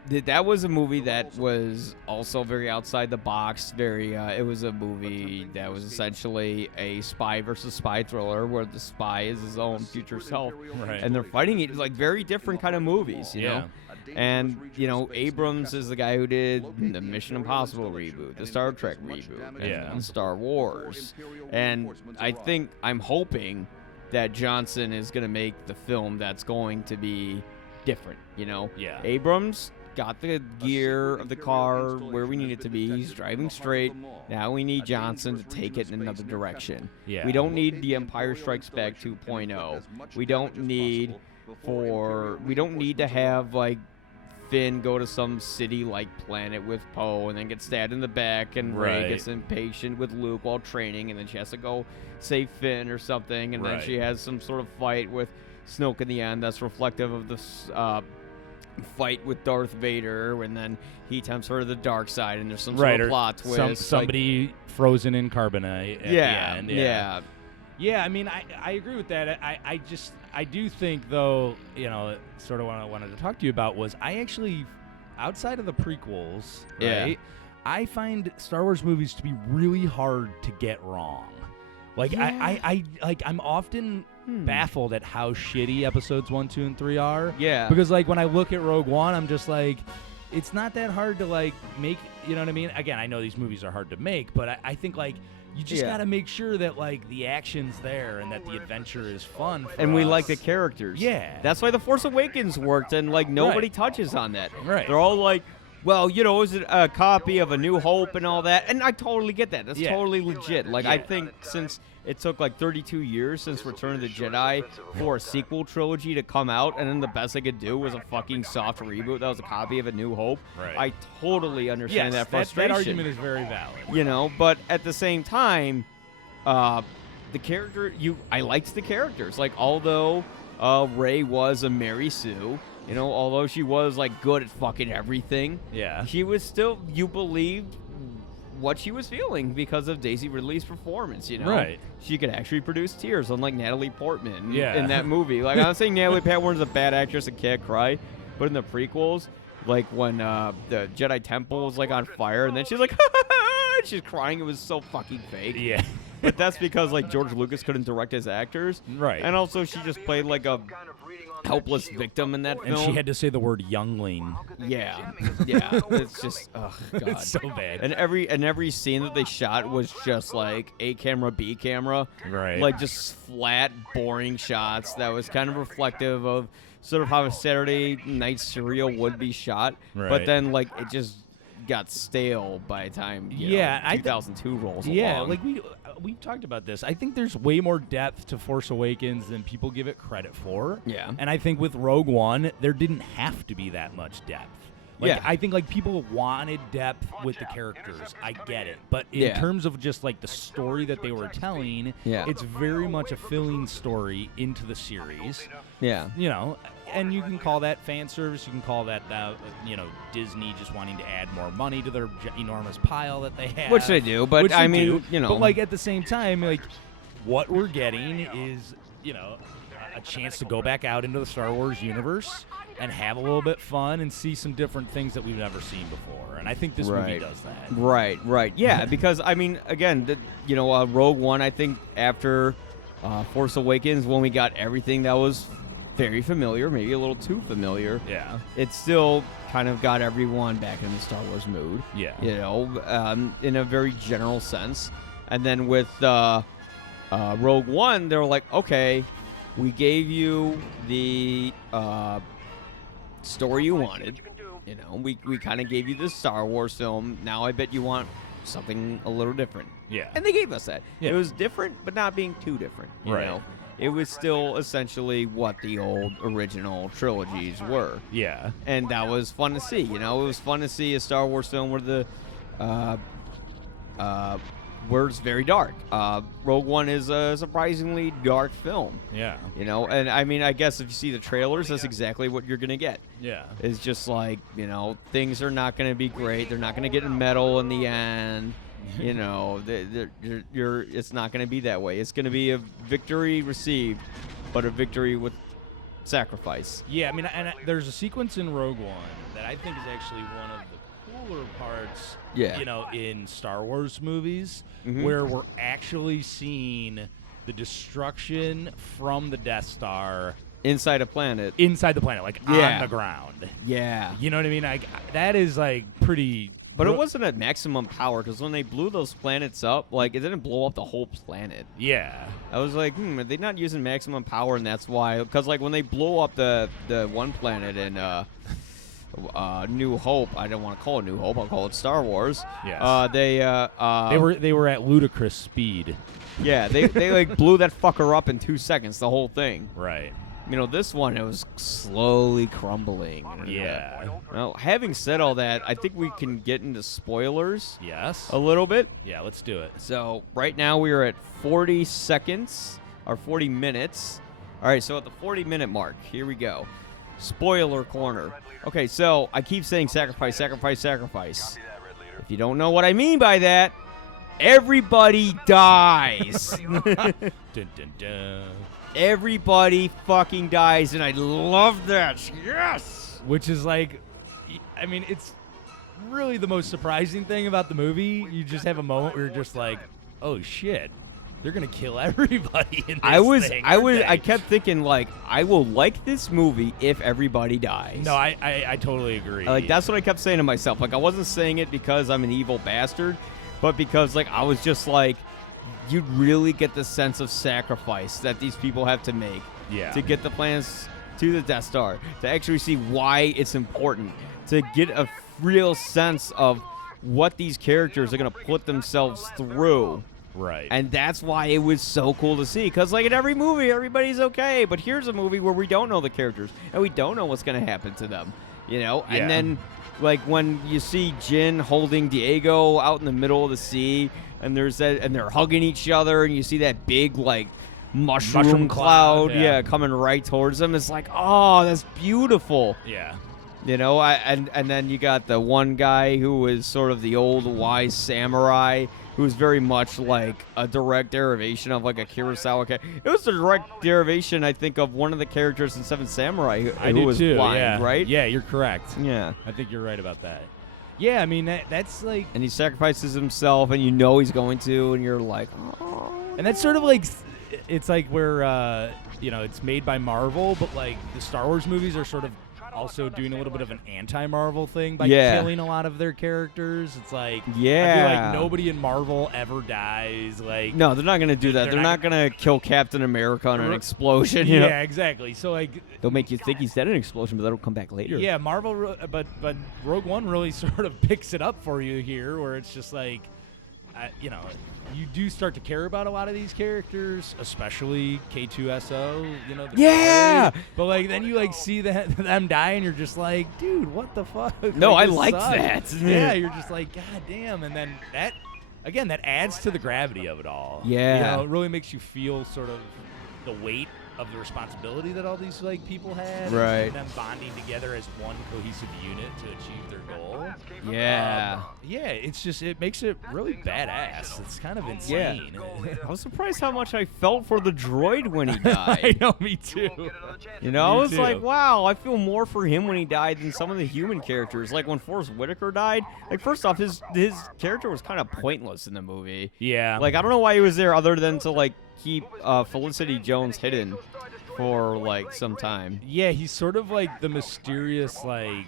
that was a movie that was also very outside the box. It was a movie that was essentially a spy versus spy thriller where the spy is his own future self. Right. And they're fighting it like very different kind of movies, you know? And, you know, Abrams is the guy who did the Mission Impossible reboot, the Star Trek reboot, and Star Wars. And I'm hoping that Johnson is going to make the film that's going to be different, you know? Yeah. Abrams, got the gear of the car where we need it to be. He's driving straight. Now we need Johnson to take it in another direction. Yeah. We don't need the Empire Strikes Back 2.0. We don't need to have like Finn go to some city-like planet with Poe and then get stabbed in the back, and Rey gets impatient with Luke while training, and then she has to go save Finn or something, and then she has some sort of fight with Snoke in the end that's reflective of this fight with Darth Vader, and then he tempts her to the dark side, and there's some sort of plot twist. Somebody frozen in carbonite at the end. Yeah, I mean, I agree with that. I do think, though, sort of what I wanted to talk to you about was I actually, outside of the prequels, right, I find Star Wars movies to be really hard to get wrong. Like, I'm often baffled at how shitty episodes 1, 2, and 3 are. Yeah. Because, like, when I look at Rogue One, I'm just like, it's not that hard to, like, make, you know what I mean? Again, I know these movies are hard to make, but I think, like, you just got to make sure that, like, the action's there and that the adventure is fun for and we us. like the characters. Yeah. That's why The Force Awakens worked, and, like, nobody touches on that. Right. They're all like, well, is it a copy of A New Hope and all that? And I totally get that. That's totally legit. Like, I think since it took, like, 32 years since Return of the Jedi for a sequel trilogy to come out, and then the best they could do was a fucking soft reboot that was a copy of A New Hope. Right. I totally understand that frustration. That argument is very valid. But at the same time, the character, I liked the characters. Like, although Rey was a Mary Sue, although she was, like, good at fucking everything, she was still, you believed what she was feeling because of Daisy Ridley's performance, Right. She could actually produce tears, unlike Natalie Portman in that movie. Like, I'm not saying Natalie Portman's a bad actress and can't cry, but in the prequels, like, when the Jedi Temple was, like, on fire, and then she's like, she's crying, it was so fucking fake. Yeah. But that's because, like, George Lucas couldn't direct his actors. Right. And also she just played, like, a helpless victim in that film. And she had to say the word youngling. Yeah. It's just, oh, God. It's so bad. And every scene that they shot was just, like, A camera, B camera. Right. Like, just flat, boring shots that was kind of reflective of sort of how a Saturday night serial would be shot. Right. But then, like, it just got stale by the time 2002 rolls along. Yeah, like we talked about this. I think there's way more depth to Force Awakens than people give it credit for. Yeah. And I think with Rogue One, there didn't have to be that much depth. Like, I think, like, people wanted depth with the characters. I get it. But in terms of just, like, the story that they were telling, it's very much a filling story into the series. Yeah. And you can call that fan service. You can call that, Disney just wanting to add more money to their enormous pile that they have. Which they do, but I mean, But, like, at the same time, like, what we're getting is, a chance to go back out into the Star Wars universe and have a little bit fun and see some different things that we've never seen before. And I think this movie does that. Right. Yeah, because, I mean, again, Rogue One, I think after Force Awakens, when we got everything that was very familiar, maybe a little too familiar. Yeah. It still kind of got everyone back in the Star Wars mood. Yeah. In a very general sense. And then with Rogue One, they were like, okay, we gave you the story you wanted. We kind of gave you the Star Wars film. Now I bet you want something a little different. Yeah. And they gave us that. Yeah. It was different, but not being too different. You know? It was still essentially what the old original trilogies were. Yeah. And that was fun to see. It was fun to see a Star Wars film where the where it's very dark. Rogue One is a surprisingly dark film. Yeah. And I mean, I guess if you see the trailers, that's exactly what you're going to get. Yeah. It's just like, things are not going to be great. They're not going to get metal in the end. It's not going to be that way. It's going to be a victory received, but a victory with sacrifice. Yeah, I mean, there's a sequence in Rogue One that I think is actually one of the cooler parts, in Star Wars movies, where we're actually seeing the destruction from the Death Star inside a planet. Inside the planet, like on the ground. Yeah. You know what I mean? That is, like, pretty... But it wasn't at maximum power, because when they blew those planets up, like, it didn't blow up the whole planet. Yeah. I was like, are they not using maximum power, and that's why? Because, like, when they blow up the one planet in New Hope. I don't want to call it New Hope. I'll call it Star Wars. Yes. They were at ludicrous speed. Yeah, they like blew that fucker up in 2 seconds. The whole thing. Right. You know, this one, it was slowly crumbling. Yeah. Well, having said all that, I think we can get into spoilers. Yes. A little bit. Yeah, let's do it. So right now we are at 40 seconds or 40 minutes. All right, so at the 40-minute mark, here we go. Spoiler corner. Okay, so I keep saying sacrifice, sacrifice, sacrifice. If you don't know what I mean by that, everybody dies. Dun, dun, dun. Everybody fucking dies, and I love that. Yes! Which is like, I mean, it's really the most surprising thing about the movie. You just have a moment where you're just like, oh shit, they're gonna kill everybody in this thing. I kept thinking, like, I will like this movie if everybody dies. No, I totally agree. Like, that's what I kept saying to myself. Like, I wasn't saying it because I'm an evil bastard, but because, like, I was just like, you'd really get the sense of sacrifice that these people have to make to get the plans to the Death Star, to actually see why it's important, to get a real sense of what these characters are going to put themselves through. Right. And that's why it was so cool to see. Because, like, in every movie, everybody's okay. But here's a movie where we don't know the characters, and we don't know what's going to happen to them, you know? Yeah. And then, like, when you see Jin holding Diego out in the middle of the sea, and there's that, and they're hugging each other, and you see that big, like, mushroom cloud, coming right towards them. It's like, oh, that's beautiful. Yeah. You know, and then you got the one guy who was sort of the old wise samurai, who's very much like a direct derivation of like a Kurosawa character. It was a direct derivation, I think, of one of the characters in Seven Samurai who was too, blind, right? Yeah, you're correct. Yeah. I think you're right about that. Yeah, I mean, that's like... And he sacrifices himself, and you know he's going to, and you're like, oh. And that's sort of like... It's like where, you know, it's made by Marvel, but like the Star Wars movies are sort of also doing a little bit of an anti-Marvel thing by killing a lot of their characters. It's like, I feel like nobody in Marvel ever dies. Like, no, they're not going to do that. They're not going to kill Captain America in an explosion. You know? Exactly. So like, they'll make you think he's dead in an explosion, but that'll come back later. Yeah, Marvel, but Rogue One really sort of picks it up for you here, where it's just like, you know, you do start to care about a lot of these characters, especially K2SO, you know. But like then you like see them die, and you're just like, dude, what the fuck? No, like, I liked that. Yeah, you're just like, god damn. And then that adds to the gravity of it all. Yeah, you know, it really makes you feel sort of the weight of the responsibility that all these like people had, right? And them bonding together as one cohesive unit to achieve their goal. Yeah, it's just, it makes it really badass. It's kind of insane. Yeah. I was surprised how much I felt for the droid when he died. I know, me too. You know, I was like, wow, I feel more for him when he died than some of the human characters. Like when Forrest Whitaker died, like first off, his character was kind of pointless in the movie. Yeah. Like I don't know why he was there other than to like keep Felicity Jones hidden for like some time. Yeah, he's sort of like the mysterious like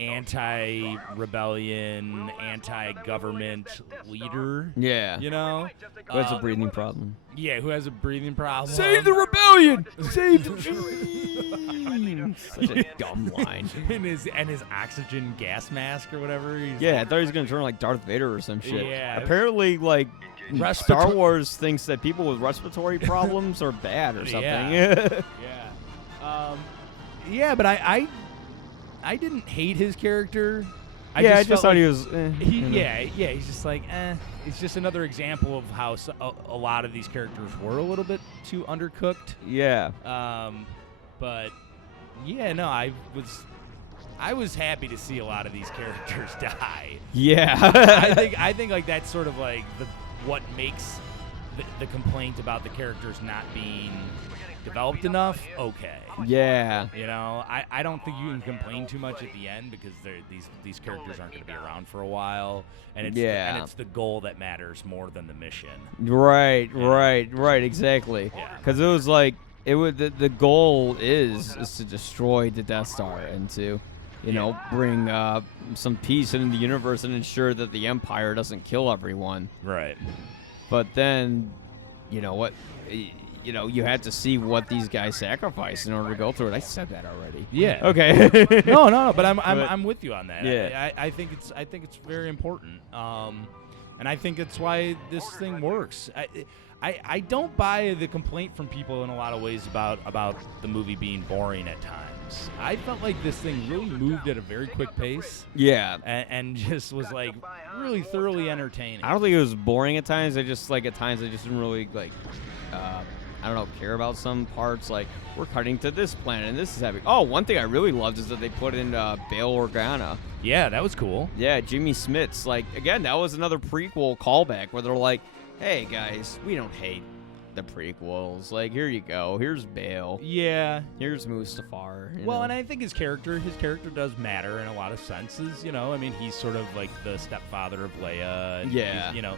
anti-rebellion, anti-government leader. Yeah. You know? Who has a breathing problem. Yeah, who has a breathing problem. Save the rebellion! Save the dream! Such a dumb line. and his oxygen gas mask or whatever. I thought he was going to turn like Darth Vader or some shit. Yeah. Apparently, like, Star Wars thinks that people with respiratory problems are bad or something. Yeah, but I didn't hate his character. I just thought he was... he's just like, It's just another example of how a lot of these characters were a little bit too undercooked. Yeah. But, yeah, no, I was happy to see a lot of these characters die. Yeah. I think like that's sort of like what makes the complaint about the characters not being developed enough okay. Yeah. You know, I don't think you can complain too much at the end because these characters aren't going to be around for a while, and it's the goal that matters more than the mission. Right, exactly. Because it was like the goal is to destroy the Death Star and to, you know, bring some peace into the universe and ensure that the Empire doesn't kill everyone. Right. But then, you know what? you know, you had to see what these guys sacrificed in order to go through it. I said that already. Yeah. Okay. No, but I'm with you on that. Yeah. I think it's very important. And I think it's why this thing works. I don't buy the complaint from people in a lot of ways about the movie being boring at times. I felt like this thing really moved at a very quick pace. Yeah. And just was like really thoroughly entertaining. I don't think it was boring at times. I just like at times I just didn't really like I don't know, care about some parts. Like, we're cutting to this planet and this is happening. Oh, one thing I really loved is that they put in Bail Organa. Yeah, that was cool. Yeah, Jimmy Smits. Like, again, that was another prequel callback where they're like, hey, guys, we don't hate the prequels. Like, here you go. Here's Bail. Yeah. Here's Mustafar. Well, know? and I think his character does matter in a lot of senses. You know, I mean, he's sort of like the stepfather of Leia. And Yeah. You know,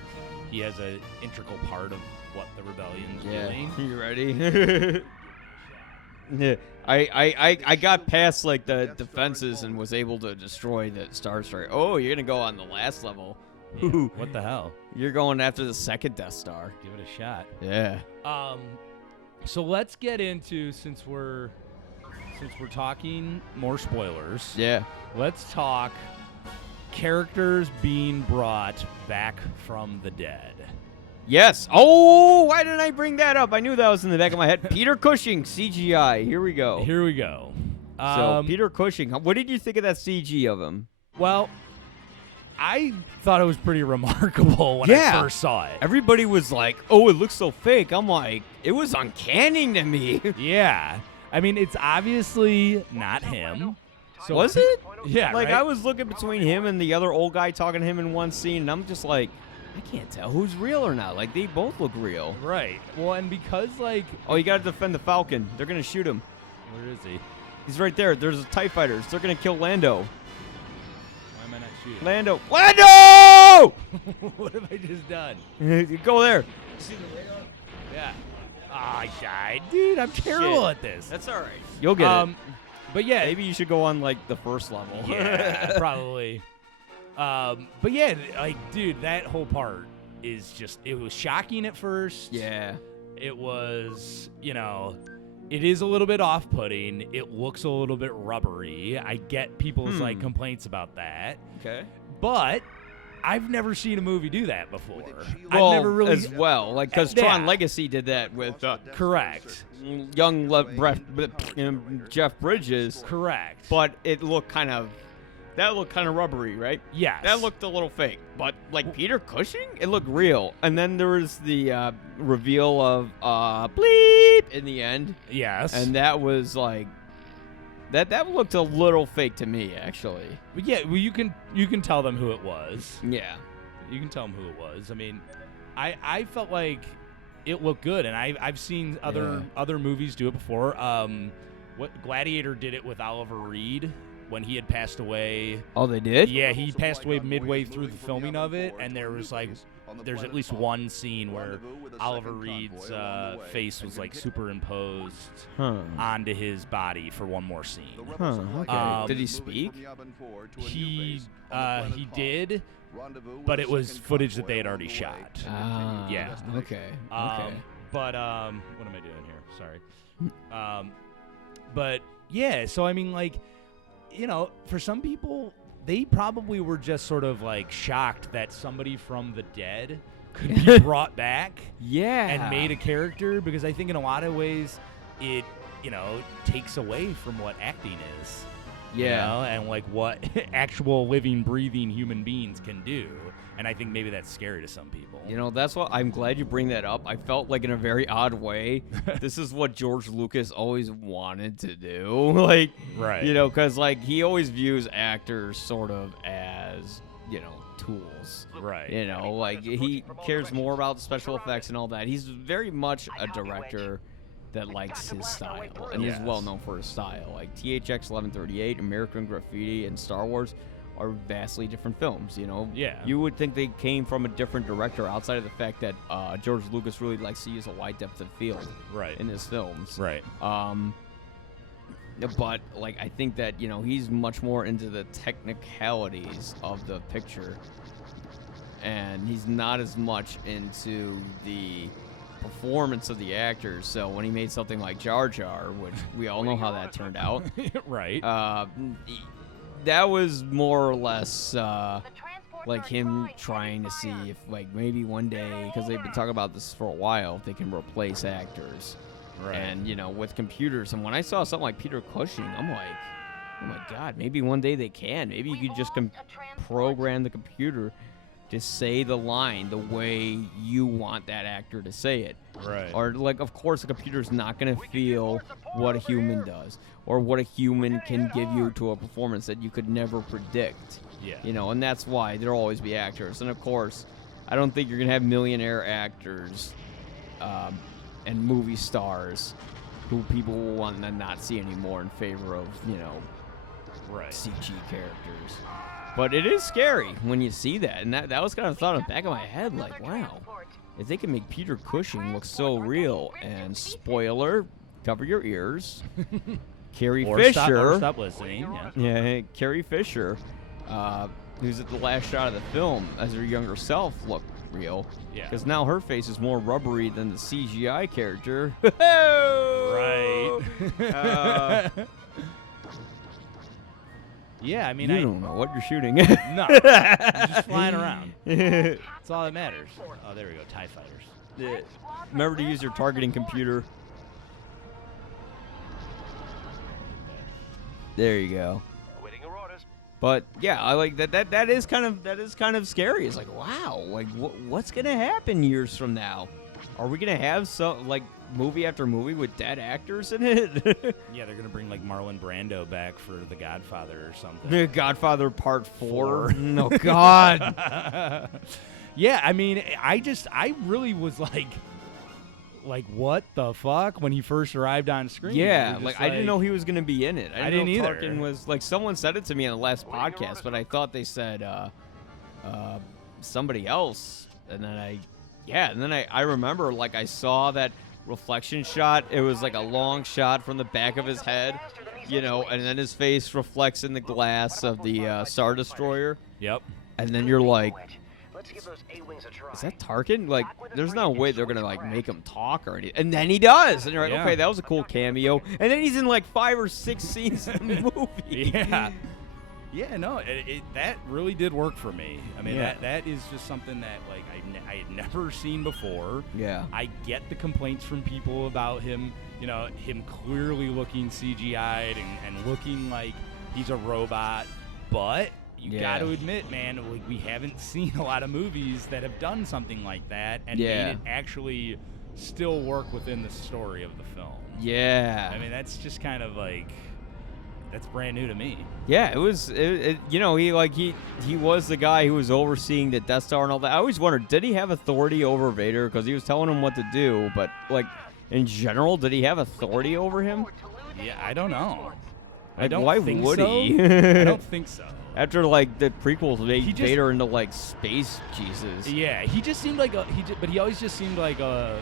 he has an integral part of what the rebellion's doing. You ready? Yeah. I got past like the defenses and was able to destroy the Star Destroyer. Oh, you're gonna go on the last level. Yeah, what the hell? You're going after the second Death Star. Give it a shot. Yeah. So let's get into since we're talking more spoilers. Yeah. Let's talk characters being brought back from the dead. Yes. Oh, why didn't I bring that up? I knew that was in the back of my head. Peter Cushing, CGI. Here we go. Here we go. So, Peter Cushing, what did you think of that CG of him? Well, I thought it was pretty remarkable when I first saw it. Everybody was like, oh, it looks so fake. I'm like, it was uncanny to me. Yeah. I mean, it's obviously not him. So was it? Yeah, Like, right? I was looking between him and the other old guy talking to him in one scene, and I'm just like, I can't tell who's real or not. Like, they both look real. Right. Well, and because, like... Oh, you got to defend the Falcon. They're going to shoot him. Where is he? He's right there. There's TIE fighters. They're going to kill Lando. Why am I not shooting? Lando. Lando! What have I just done? Go there. See the radar? Yeah. Oh, I died. Dude, I'm terrible at this. That's all right. You'll get it. But yeah. Maybe you should go on, like, the first level. Yeah, probably. But yeah, like, dude, that whole part is just, it was shocking at first. Yeah. It was, you know, it is a little bit off-putting. It looks a little bit rubbery. I get people's, like, complaints about that. Okay. But I've never seen a movie do that before. Well, I've never really... as well. Like, because Tron Legacy did that with... Correct. Young Jeff Bridges. Correct. But it looked kind of... That looked kind of rubbery, right? Yes. That looked a little fake. But, like, Peter Cushing? It looked real. And then there was the reveal of bleep in the end. Yes. And that was, like... That looked a little fake to me, actually. But yeah, well, you can tell them who it was. Yeah. You can tell them who it was. I mean, I felt like it looked good, and I've seen other movies do it before. What Gladiator did it with Oliver Reed when he had passed away. Oh, they did? Yeah, he passed away midway through the filming of it, and there's at least one scene where Oliver Reed's face was like superimposed onto his body for one more scene. Huh, okay. Did he speak? He did, but it was footage that they had already shot. Yeah. Okay. But what am I doing here? Sorry. But yeah, so I mean, like, you know, for some people, they probably were just sort of like shocked that somebody from the dead could be brought back and made a character, because I think in a lot of ways it, you know, takes away from what acting is. You know, and like what actual living, breathing human beings can do. And I think maybe that's scary to some people. You know, that's what I'm glad you bring that up. I felt like in a very odd way, this is what George Lucas always wanted to do. Like, right. You know, because like he always views actors sort of as, you know, tools. Right. You know, like he cares more about special effects and all that. He's very much a director that likes his style and is well known for his style. Like THX 1138, American Graffiti, and Star Wars are vastly different films, you know? Yeah. You would think they came from a different director outside of the fact that George Lucas really likes to use a wide depth of field in his films. Right. But, like, I think that, you know, he's much more into the technicalities of the picture. And he's not as much into the performance of the actors. So when he made something like Jar Jar, which we all know how that turned out, right? That was more or less like him trying to see if, like, maybe one day, because they've been talking about this for a while, if they can replace actors. Right. And, you know, with computers. And when I saw something like Peter Cushing, I'm like, oh my God, maybe one day they can. Maybe you could just program the computer to say the line the way you want that actor to say it. Right. Or, like, of course, the computer's not going to feel what a human does or what a human can give you to a performance that you could never predict. Yeah. You know, and that's why there'll always be actors. And, of course, I don't think you're going to have millionaire actors and movie stars who people will want to not see anymore in favor of, you know, right. CG characters. But it is scary when you see that. And that was kind of thought in the back of my head, like, wow, if they can make Peter Cushing look so real. And spoiler, cover your ears. Carrie Fisher. Stop listening. Yeah, Carrie Fisher, who's at the last shot of the film as her younger self, looked real. Yeah. Because now her face is more rubbery than the CGI character. Right. Yeah, I mean, you don't know what you're shooting. No, I'm just flying around. That's all that matters. Oh, there we go, TIE fighters. Remember to use your targeting computer. There you go. But yeah, I like that. That is kind of scary. It's like, wow, like what's gonna happen years from now? Are we gonna have some, like, movie after movie with dead actors in it? Yeah, they're gonna bring, like, Marlon Brando back for The Godfather or something. The Godfather Part 4. No, God. Yeah, I mean, I really was like, what the fuck when he first arrived on screen? Yeah, like, I didn't know he was gonna be in it. I didn't know either. Tarkin was, like, someone said it to me on the last podcast, but I thought they said somebody else, and then I remember, like, I saw that reflection shot. It was like a long shot from the back of his head, you know, and then his face reflects in the glass of the Star Destroyer. Yep. And then you're like, is that Tarkin? Like, there's no way they're gonna, like, make him talk or anything. And then he does, and you're like, Yeah. okay, that was a cool cameo. And then he's in like 5 or 6 scenes in the movie. Yeah. Yeah, no, that really did work for me. I mean, Yeah. that is just something that, like, I had never seen before. Yeah. I get the complaints from people about him, you know, him clearly looking CGI'd and looking like he's a robot, but you got to admit, man, like, we haven't seen a lot of movies that have done something like that and made it actually still work within the story of the film. Yeah. I mean, that's just kind of like, that's brand new to me. Yeah, it was, you know, he was the guy who was overseeing the Death Star and all that. I always wondered, did he have authority over Vader? Because he was telling him what to do, but, like, in general, did he have authority over him? Yeah, I don't know. Like, I don't why think would so. he? I don't think so. After, like, the prequels made just- Vader into, like, space Jesus. Yeah, he just seemed like but he always just seemed like a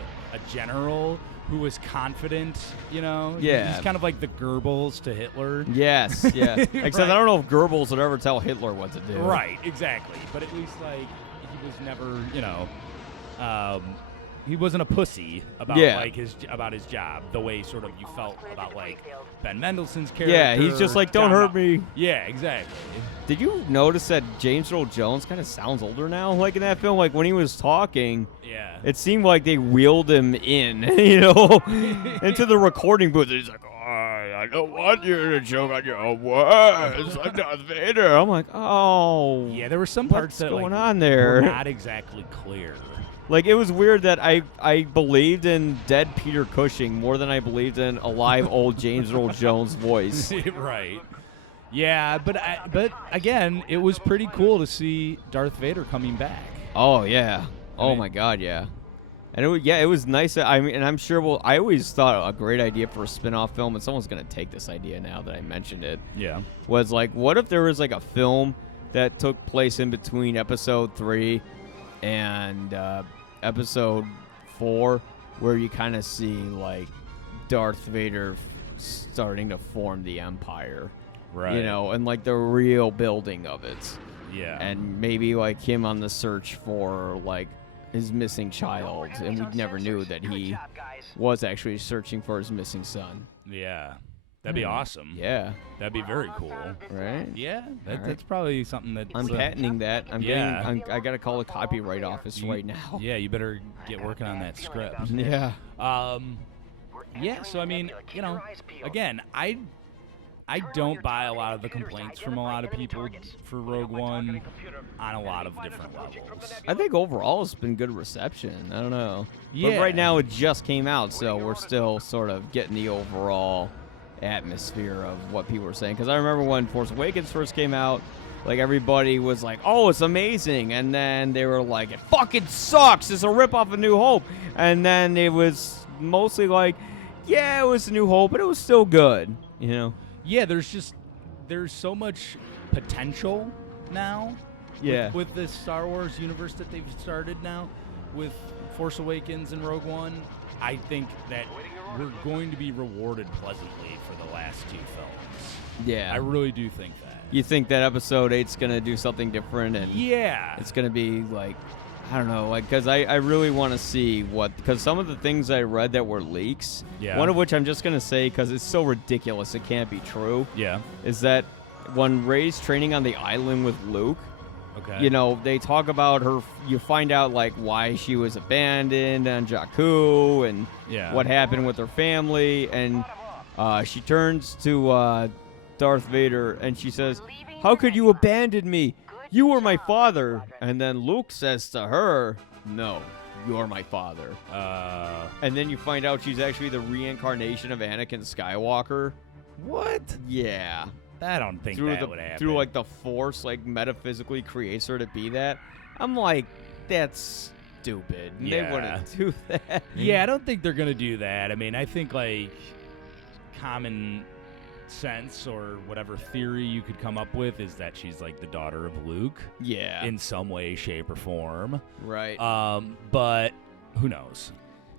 general who was confident, you know? Yeah. He's kind of like the Goebbels to Hitler. Yes, yeah. Except Right. I don't know if Goebbels would ever tell Hitler what to do. Right, exactly. But at least, like, he was never, you know, he wasn't a pussy about about his job, the way sort of you felt about, like, Ben Mendelsohn's character. Yeah, he's just like, don't hurt me. Yeah, exactly. Did you notice that James Earl Jones kind of sounds older now? Like, in that film, like, when he was talking, Yeah. it seemed like they wheeled him in, you know, into the recording booth. He's like, I don't want you to choke on your own words. I'm Darth Vader. I'm like, oh. Yeah, there were some parts what's that, going like, on there? were not exactly clear. Like, it was weird that I believed in dead Peter Cushing more than I believed in alive old James Earl Jones' voice. Right. Yeah, but again, it was pretty cool to see Darth Vader coming back. Oh, yeah. Oh, my God, yeah. And it was nice. I mean, and I'm sure I always thought a great idea for a spin-off film, and someone's going to take this idea now that I mentioned it. Yeah. Was like, what if there was like a film that took place in between episode 3 and episode 4 where you kind of see, like, Darth Vader starting to form the Empire. Right. You know, and, like, the real building of it. Yeah. And maybe, like, him on the search for, like, his missing child, and we never knew that he was actually searching for his missing son. Yeah. That'd be awesome. Yeah. That'd be very cool. Right? Yeah. Right. That's probably something that I'm patenting that. Yeah. I got to call the copyright office right now. Yeah, you better get working on that script. Yeah. Yeah, so I mean, again, I don't buy a lot of the complaints from a lot of people for Rogue One on a lot of different levels. I think overall it's been good reception. I don't know. Yeah. But right now it just came out, so we're still sort of getting the overall atmosphere of what people were saying. Because I remember when Force Awakens first came out, like everybody was like, "Oh, it's amazing," and then they were like, "It fucking sucks. It's a ripoff of New Hope," and then it was mostly like, "Yeah, it was a New Hope, but it was still good," you know. Yeah, there's so much potential now. Yeah. With this Star Wars universe that they've started now, with Force Awakens and Rogue One, I think that we're going to be rewarded pleasantly for the last two films. Yeah. I really do think that. You think that Episode 8's gonna do something different, and yeah, it's gonna be like, I don't know, like, because I really want to see because some of the things I read that were leaks, one of which I'm just gonna say because it's so ridiculous it can't be true. Yeah. Is that when Rey's training on the island with Luke? Okay. You know, they talk about her. You find out like why she was abandoned on Jakku and what happened with her family, and she turns to Darth Vader and she says, "How could you abandon me? You were my father." And then Luke says to her, "No, you're my father." And then you find out she's actually the reincarnation of Anakin Skywalker. What? Yeah. I don't think that would happen. Through like the Force, like metaphysically creates her to be that. I'm like, that's stupid. Yeah. They wouldn't do that. Yeah, I don't think they're gonna do that. I mean, I think like common sense or whatever theory you could come up with is that she's like the daughter of Luke. Yeah. In some way, shape, or form. Right. But who knows?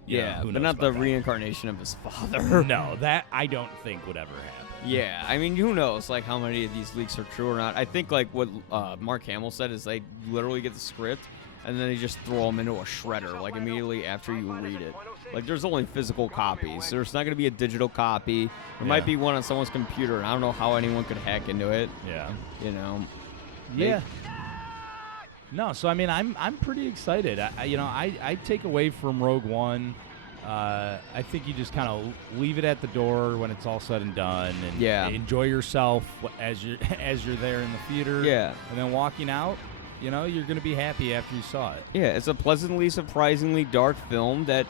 Yeah, but not the reincarnation of his father. No, that I don't think would ever happen. Yeah, I mean, who knows, like, how many of these leaks are true or not. I think, like, what Mark Hamill said is they literally get the script, and then they just throw them into a shredder, like, immediately after you read it. Like, there's only physical copies. There's not going to be a digital copy. There might be one on someone's computer, and I don't know how anyone could hack into it. Yeah. You know? Yeah. No, so, I mean, I'm pretty excited. I take away from Rogue One, I think you just kind of leave it at the door when it's all said and done, and enjoy yourself as you're there in the theater. Yeah, and then walking out, you're going to be happy after you saw it. Yeah, it's a pleasantly, surprisingly dark film that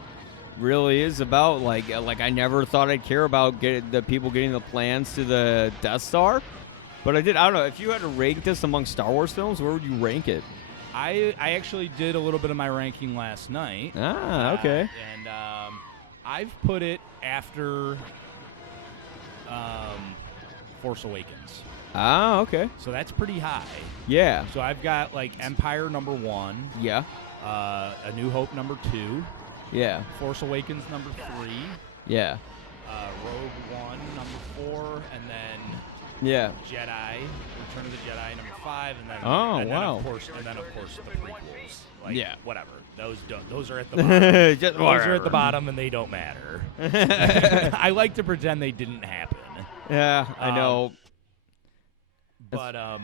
really is about like I never thought I'd care about the people getting the plans to the Death Star, but I did. I don't know if you had to rank this among Star Wars films, where would you rank it? I actually did a little bit of my ranking last night. Ah, okay. And I've put it after Force Awakens. Ah, okay. So that's pretty high. Yeah. So I've got like Empire number 1. Yeah. A New Hope number 2. Yeah. Force Awakens number 3. Yeah. Rogue One number 4, and then Jedi, Return of the Jedi number 5, and then wow. Of course the prequels. Like, whatever. Those are at the bottom. Those are at the bottom, and they don't matter. I like to pretend they didn't happen. Yeah, I know. But I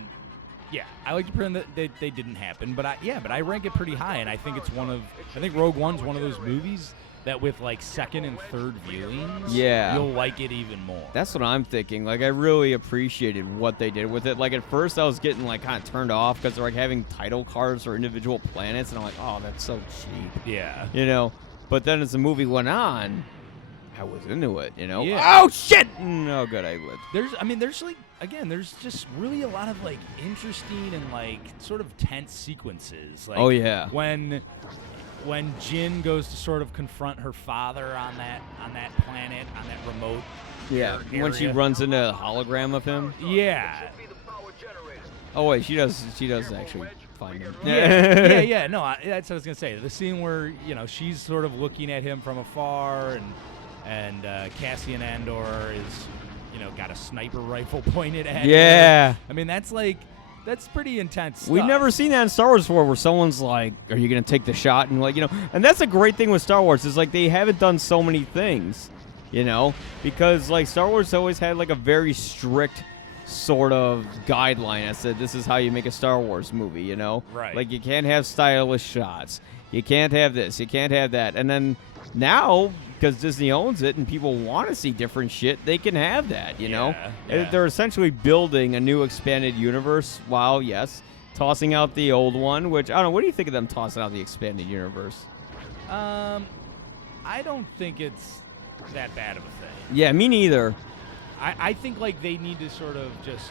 like to pretend that they didn't happen. But I rank it pretty high, and I think I think Rogue One's one of those movies that with like second and third viewings, you'll like it even more. That's what I'm thinking. Like, I really appreciated what they did with it. Like, at first I was getting like kind of turned off because they're like having title cards for individual planets, and I'm like, oh, that's so cheap. Yeah. But then as the movie went on, I was into it. Yeah. Oh shit! Oh, good. I would. There's just really a lot of like interesting and like sort of tense sequences. Like, oh yeah. When Jyn goes to sort of confront her father on that planet, on that remote area. When she runs into a hologram of him. Yeah. Oh wait, she does actually find him. Yeah. No, that's what I was gonna say. The scene where she's sort of looking at him from afar, and Cassian Andor is got a sniper rifle pointed at him. Yeah. I mean, that's like That's pretty intense stuff. We've never seen that in Star Wars before, where someone's like, "Are you gonna take the shot?" And like, and that's a great thing with Star Wars is like they haven't done so many things, because like Star Wars always had like a very strict sort of guideline. I said, this is how you make a Star Wars movie, Right. Like you can't have stylish shots, you can't have this, you can't have that, and then now, because Disney owns it and people want to see different shit, they can have that, Yeah. They're essentially building a new expanded universe while, yes, tossing out the old one, which, I don't know, what do you think of them tossing out the expanded universe? I don't think it's that bad of a thing. Yeah, me neither. I think, like, they need to sort of just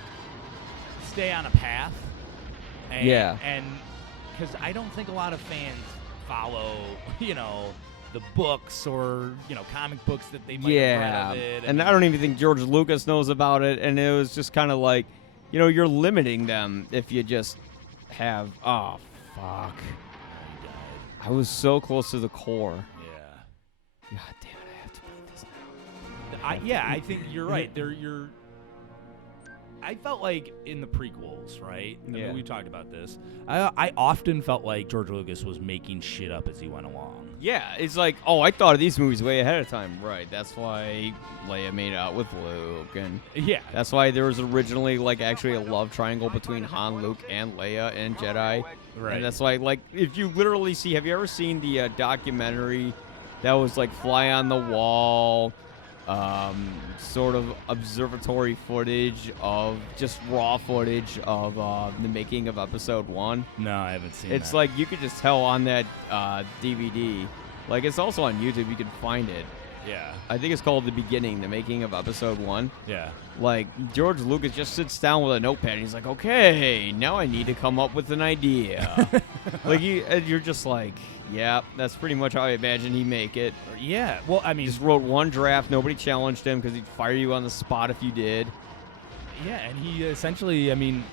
stay on a path. And, Yeah. And because I don't think a lot of fans follow, the books or, comic books that they might have read of it. And I don't even think George Lucas knows about it, and it was just kind of like, you're limiting them if you just have, oh, fuck. I was so close to the core. Yeah. God damn it, I have to beat this now. I think you're right. I felt like in the prequels, right? I mean, we talked about this. I often felt like George Lucas was making shit up as he went along. Yeah, it's like, oh, I thought of these movies way ahead of time. Right, that's why Leia made out with Luke, and that's why there was originally, like, actually a love triangle between Han, Luke, and Leia and Jedi. Right. And that's why, like, if you literally see, have you ever seen the documentary that was, like, Fly on the Wall, sort of observatory footage of just raw footage of the making of Episode 1? No, I haven't seen It's that. like you could just tell on that DVD. Like, it's also on YouTube. You can find it. Yeah. I think it's called The Beginning, the making of Episode 1. Yeah. Like, George Lucas just sits down with a notepad, and he's like, okay, now I need to come up with an idea. Like, you're just like, yeah, that's pretty much how I imagine he'd make it. Yeah. Well, I mean, He just wrote one draft. Nobody challenged him because he'd fire you on the spot if you did. yeah, and he essentially, I mean,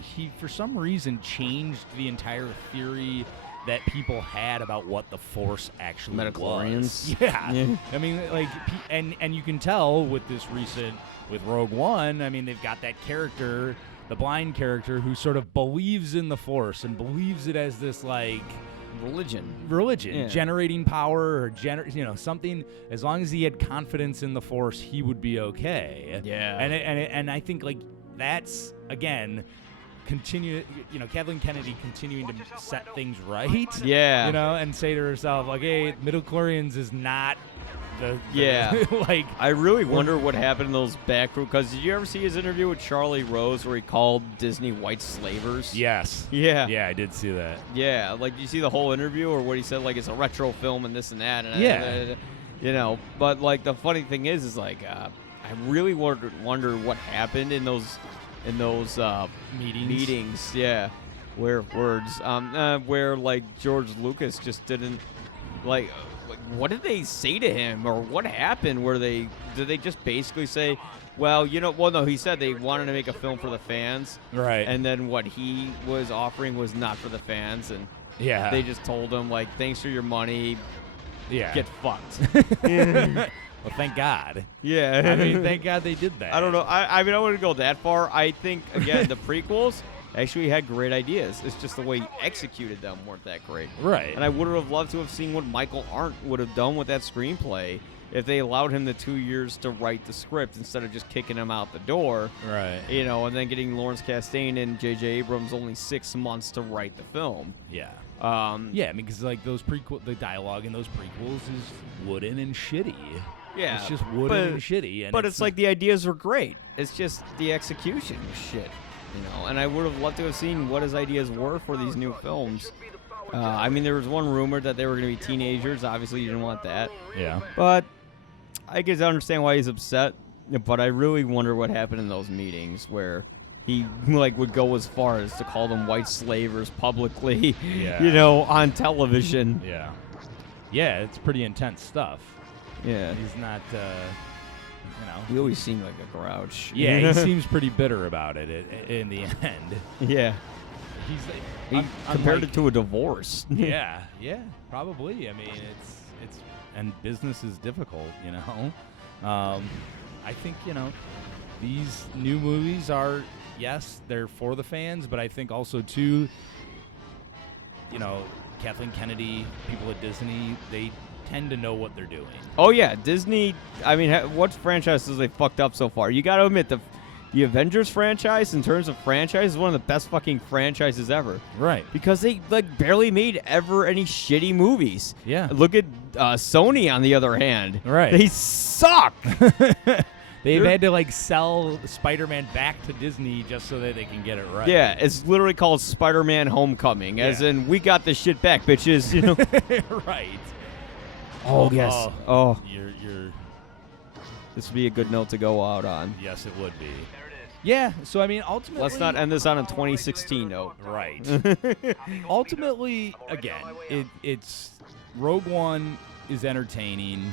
he for some reason changed the entire theory that people had about what the Force actually Midichlorians. was. Yeah. I mean, like, and you can tell with Rogue One, I mean, they've got that character, the blind character, who sort of believes in the Force and believes it as this, like, religion, generating power or something. As long as he had confidence in the Force, he would be okay. Yeah. And I think, like, that's again Kathleen Kennedy continuing to set things right. Yeah. And say to herself, like, hey, midichlorians is not the like. I really wonder what happened in those back room, because did you ever see his interview with Charlie Rose where he called Disney white slavers? Yes. Yeah. Yeah, I did see that. Yeah, like, you see the whole interview, or what he said, like, it's a retro film and this and that. And but, like, the funny thing is like, I really wonder what happened in those meetings. Yeah, where like George Lucas just didn't like. What did they say to him, or what happened? Did they just basically say, well, no, he said they wanted to make a film for the fans, right? And then what he was offering was not for the fans, and they just told him, like, thanks for your money, get fucked. Well, thank God. Yeah. I mean, thank God they did that. I don't know. I mean, I wouldn't go that far. I think, again, the prequels actually had great ideas. It's just the way he executed them weren't that great. Right. And I would have loved to have seen what Michael Arndt would have done with that screenplay if they allowed him the 2 years to write the script instead of just kicking him out the door. Right. And then getting Lawrence Kasdan and J.J. Abrams only 6 months to write the film. Yeah. I mean, because, like, the dialogue in those prequels is wooden and shitty. Yeah. It's just wooden and shitty. And but it's like the ideas were great. It's just the execution was shit. And I would have loved to have seen what his ideas were for these new films. I mean, there was one rumor that they were going to be teenagers. Obviously, you didn't want that. Yeah. But I guess I understand why he's upset. But I really wonder what happened in those meetings where he, like, would go as far as to call them white slavers publicly, on television. Yeah. Yeah, it's pretty intense stuff. Yeah. He's not, He always seemed like a grouch. Yeah, he seems pretty bitter about it in the end. Yeah. He compared it to a divorce. Yeah, probably. I mean, it's and business is difficult, I think, these new movies are, yes, they're for the fans, but I think also too, Kathleen Kennedy, people at Disney, they tend to know what they're doing. Oh yeah, Disney. I mean, what franchises they fucked up so far? You got to admit the Avengers franchise, in terms of franchise, is one of the best fucking franchises ever. Right. Because they barely made ever any shitty movies. Yeah. Look at Sony on the other hand. Right. They suck. They've had to sell Spider-Man back to Disney just so that they can get it right. Yeah, it's literally called Spider-Man Homecoming, as in we got the shit back, bitches. Right. Oh yes. Oh. You're. This would be a good note to go out on. Yes, it would be. Yeah. So I mean, ultimately. Let's not end this on a 2016 note. Right. Ultimately, again, it's Rogue One is entertaining,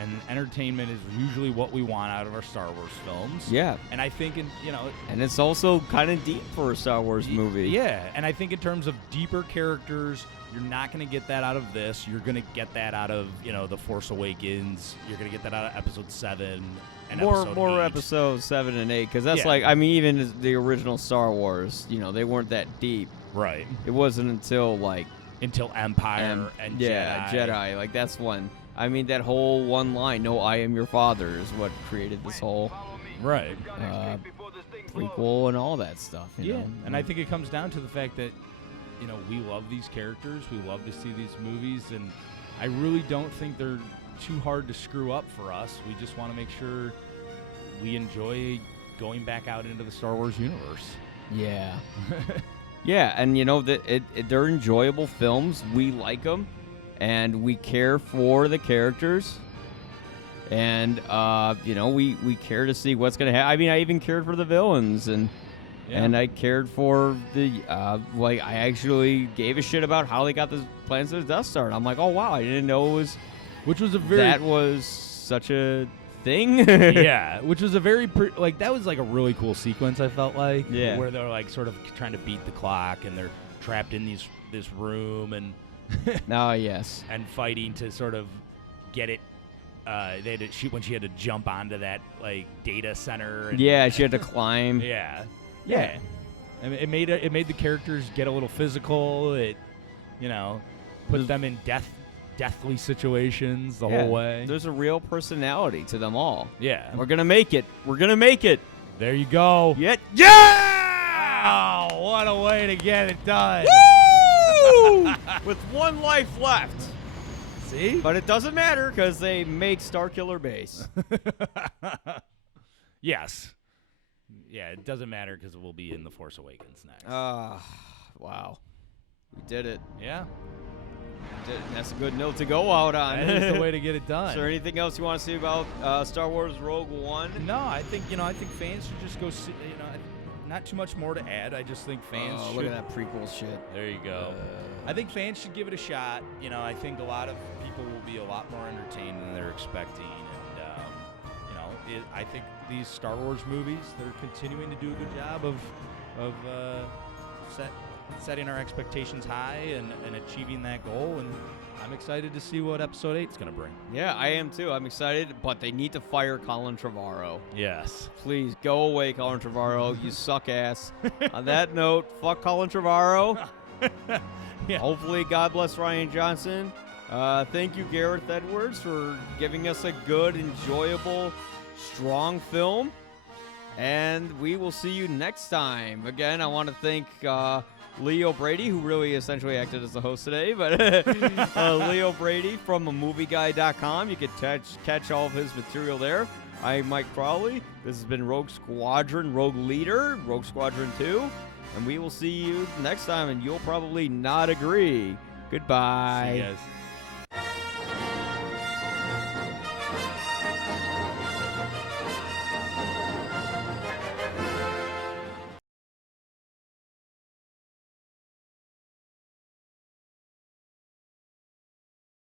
and entertainment is usually what we want out of our Star Wars films. Yeah. And I think and it's also kind of deep for a Star Wars movie. Yeah, and I think in terms of deeper characters, you're not going to get that out of this. You're going to get that out of, The Force Awakens. You're going to get that out of Episode 7 and more Episode 8. Episodes 7 and 8, because that's Yeah. even the original Star Wars, they weren't that deep. Right. It wasn't until Empire and Jedi. That's one. I mean, that whole one line, "No, I am your father," is what created this whole right prequel and all that stuff. You know? And I think it comes down to the fact that we love these characters, we love to see these movies, and I really don't think they're too hard to screw up for us. We just want to make sure we enjoy going back out into the Star Wars universe. Yeah. Yeah, and they're enjoyable films. We like them, and we care for the characters, and we care to see what's gonna happen. I mean, I even cared for the villains, and I cared for the I actually gave a shit about how they got the plans to the Death Star. And I'm like, oh wow, I didn't know it was, that was such a thing. Yeah, which was a very that was a really cool sequence. I felt like, where they're sort of trying to beat the clock, and they're trapped in this room, and yes, and fighting to sort of get it. They had to shoot when she had to jump onto that data center. And, she had to climb. Yeah. I mean, it made the characters get a little physical. It, put them in deathly situations the whole way. There's a real personality to them all. Yeah. We're gonna make it. We're gonna make it. There you go. Yeah! Oh, what a way to get it done. Woo! With one life left. See? But it doesn't matter because they make Starkiller Base. Yes. Yeah, it doesn't matter because we'll be in The Force Awakens next. Wow. We did it. Yeah. We did it. That's a good note to go out on. That is the way to get it done. Is there anything else you want to say about Star Wars Rogue One? No, I think fans should just go see, not too much more to add. I just think fans should. Look at that prequel shit. There you go. I think fans should give it a shot. I think a lot of people will be a lot more entertained than they're expecting. And, I think these Star Wars movies, they're continuing to do a good job of setting our expectations high and achieving that goal. And I'm excited to see what Episode 8 is going to bring. Yeah, I am too. I'm excited, but they need to fire Colin Trevorrow. Yes. Please, go away, Colin Trevorrow. You suck ass. On that note, fuck Colin Trevorrow. Yeah. Hopefully, God bless Ryan Johnson. Thank you, Gareth Edwards, for giving us a good, enjoyable, strong film. And we will see you next time. Again, I want to thank Leo Brady, who really essentially acted as the host today, but Leo Brady from themovieguy.com. You can catch all of his material there. I'm Mike Crowley. This has been Rogue Squadron, Rogue Leader, Rogue Squadron II. And we will see you next time, and you'll probably not agree. Goodbye. See you guys.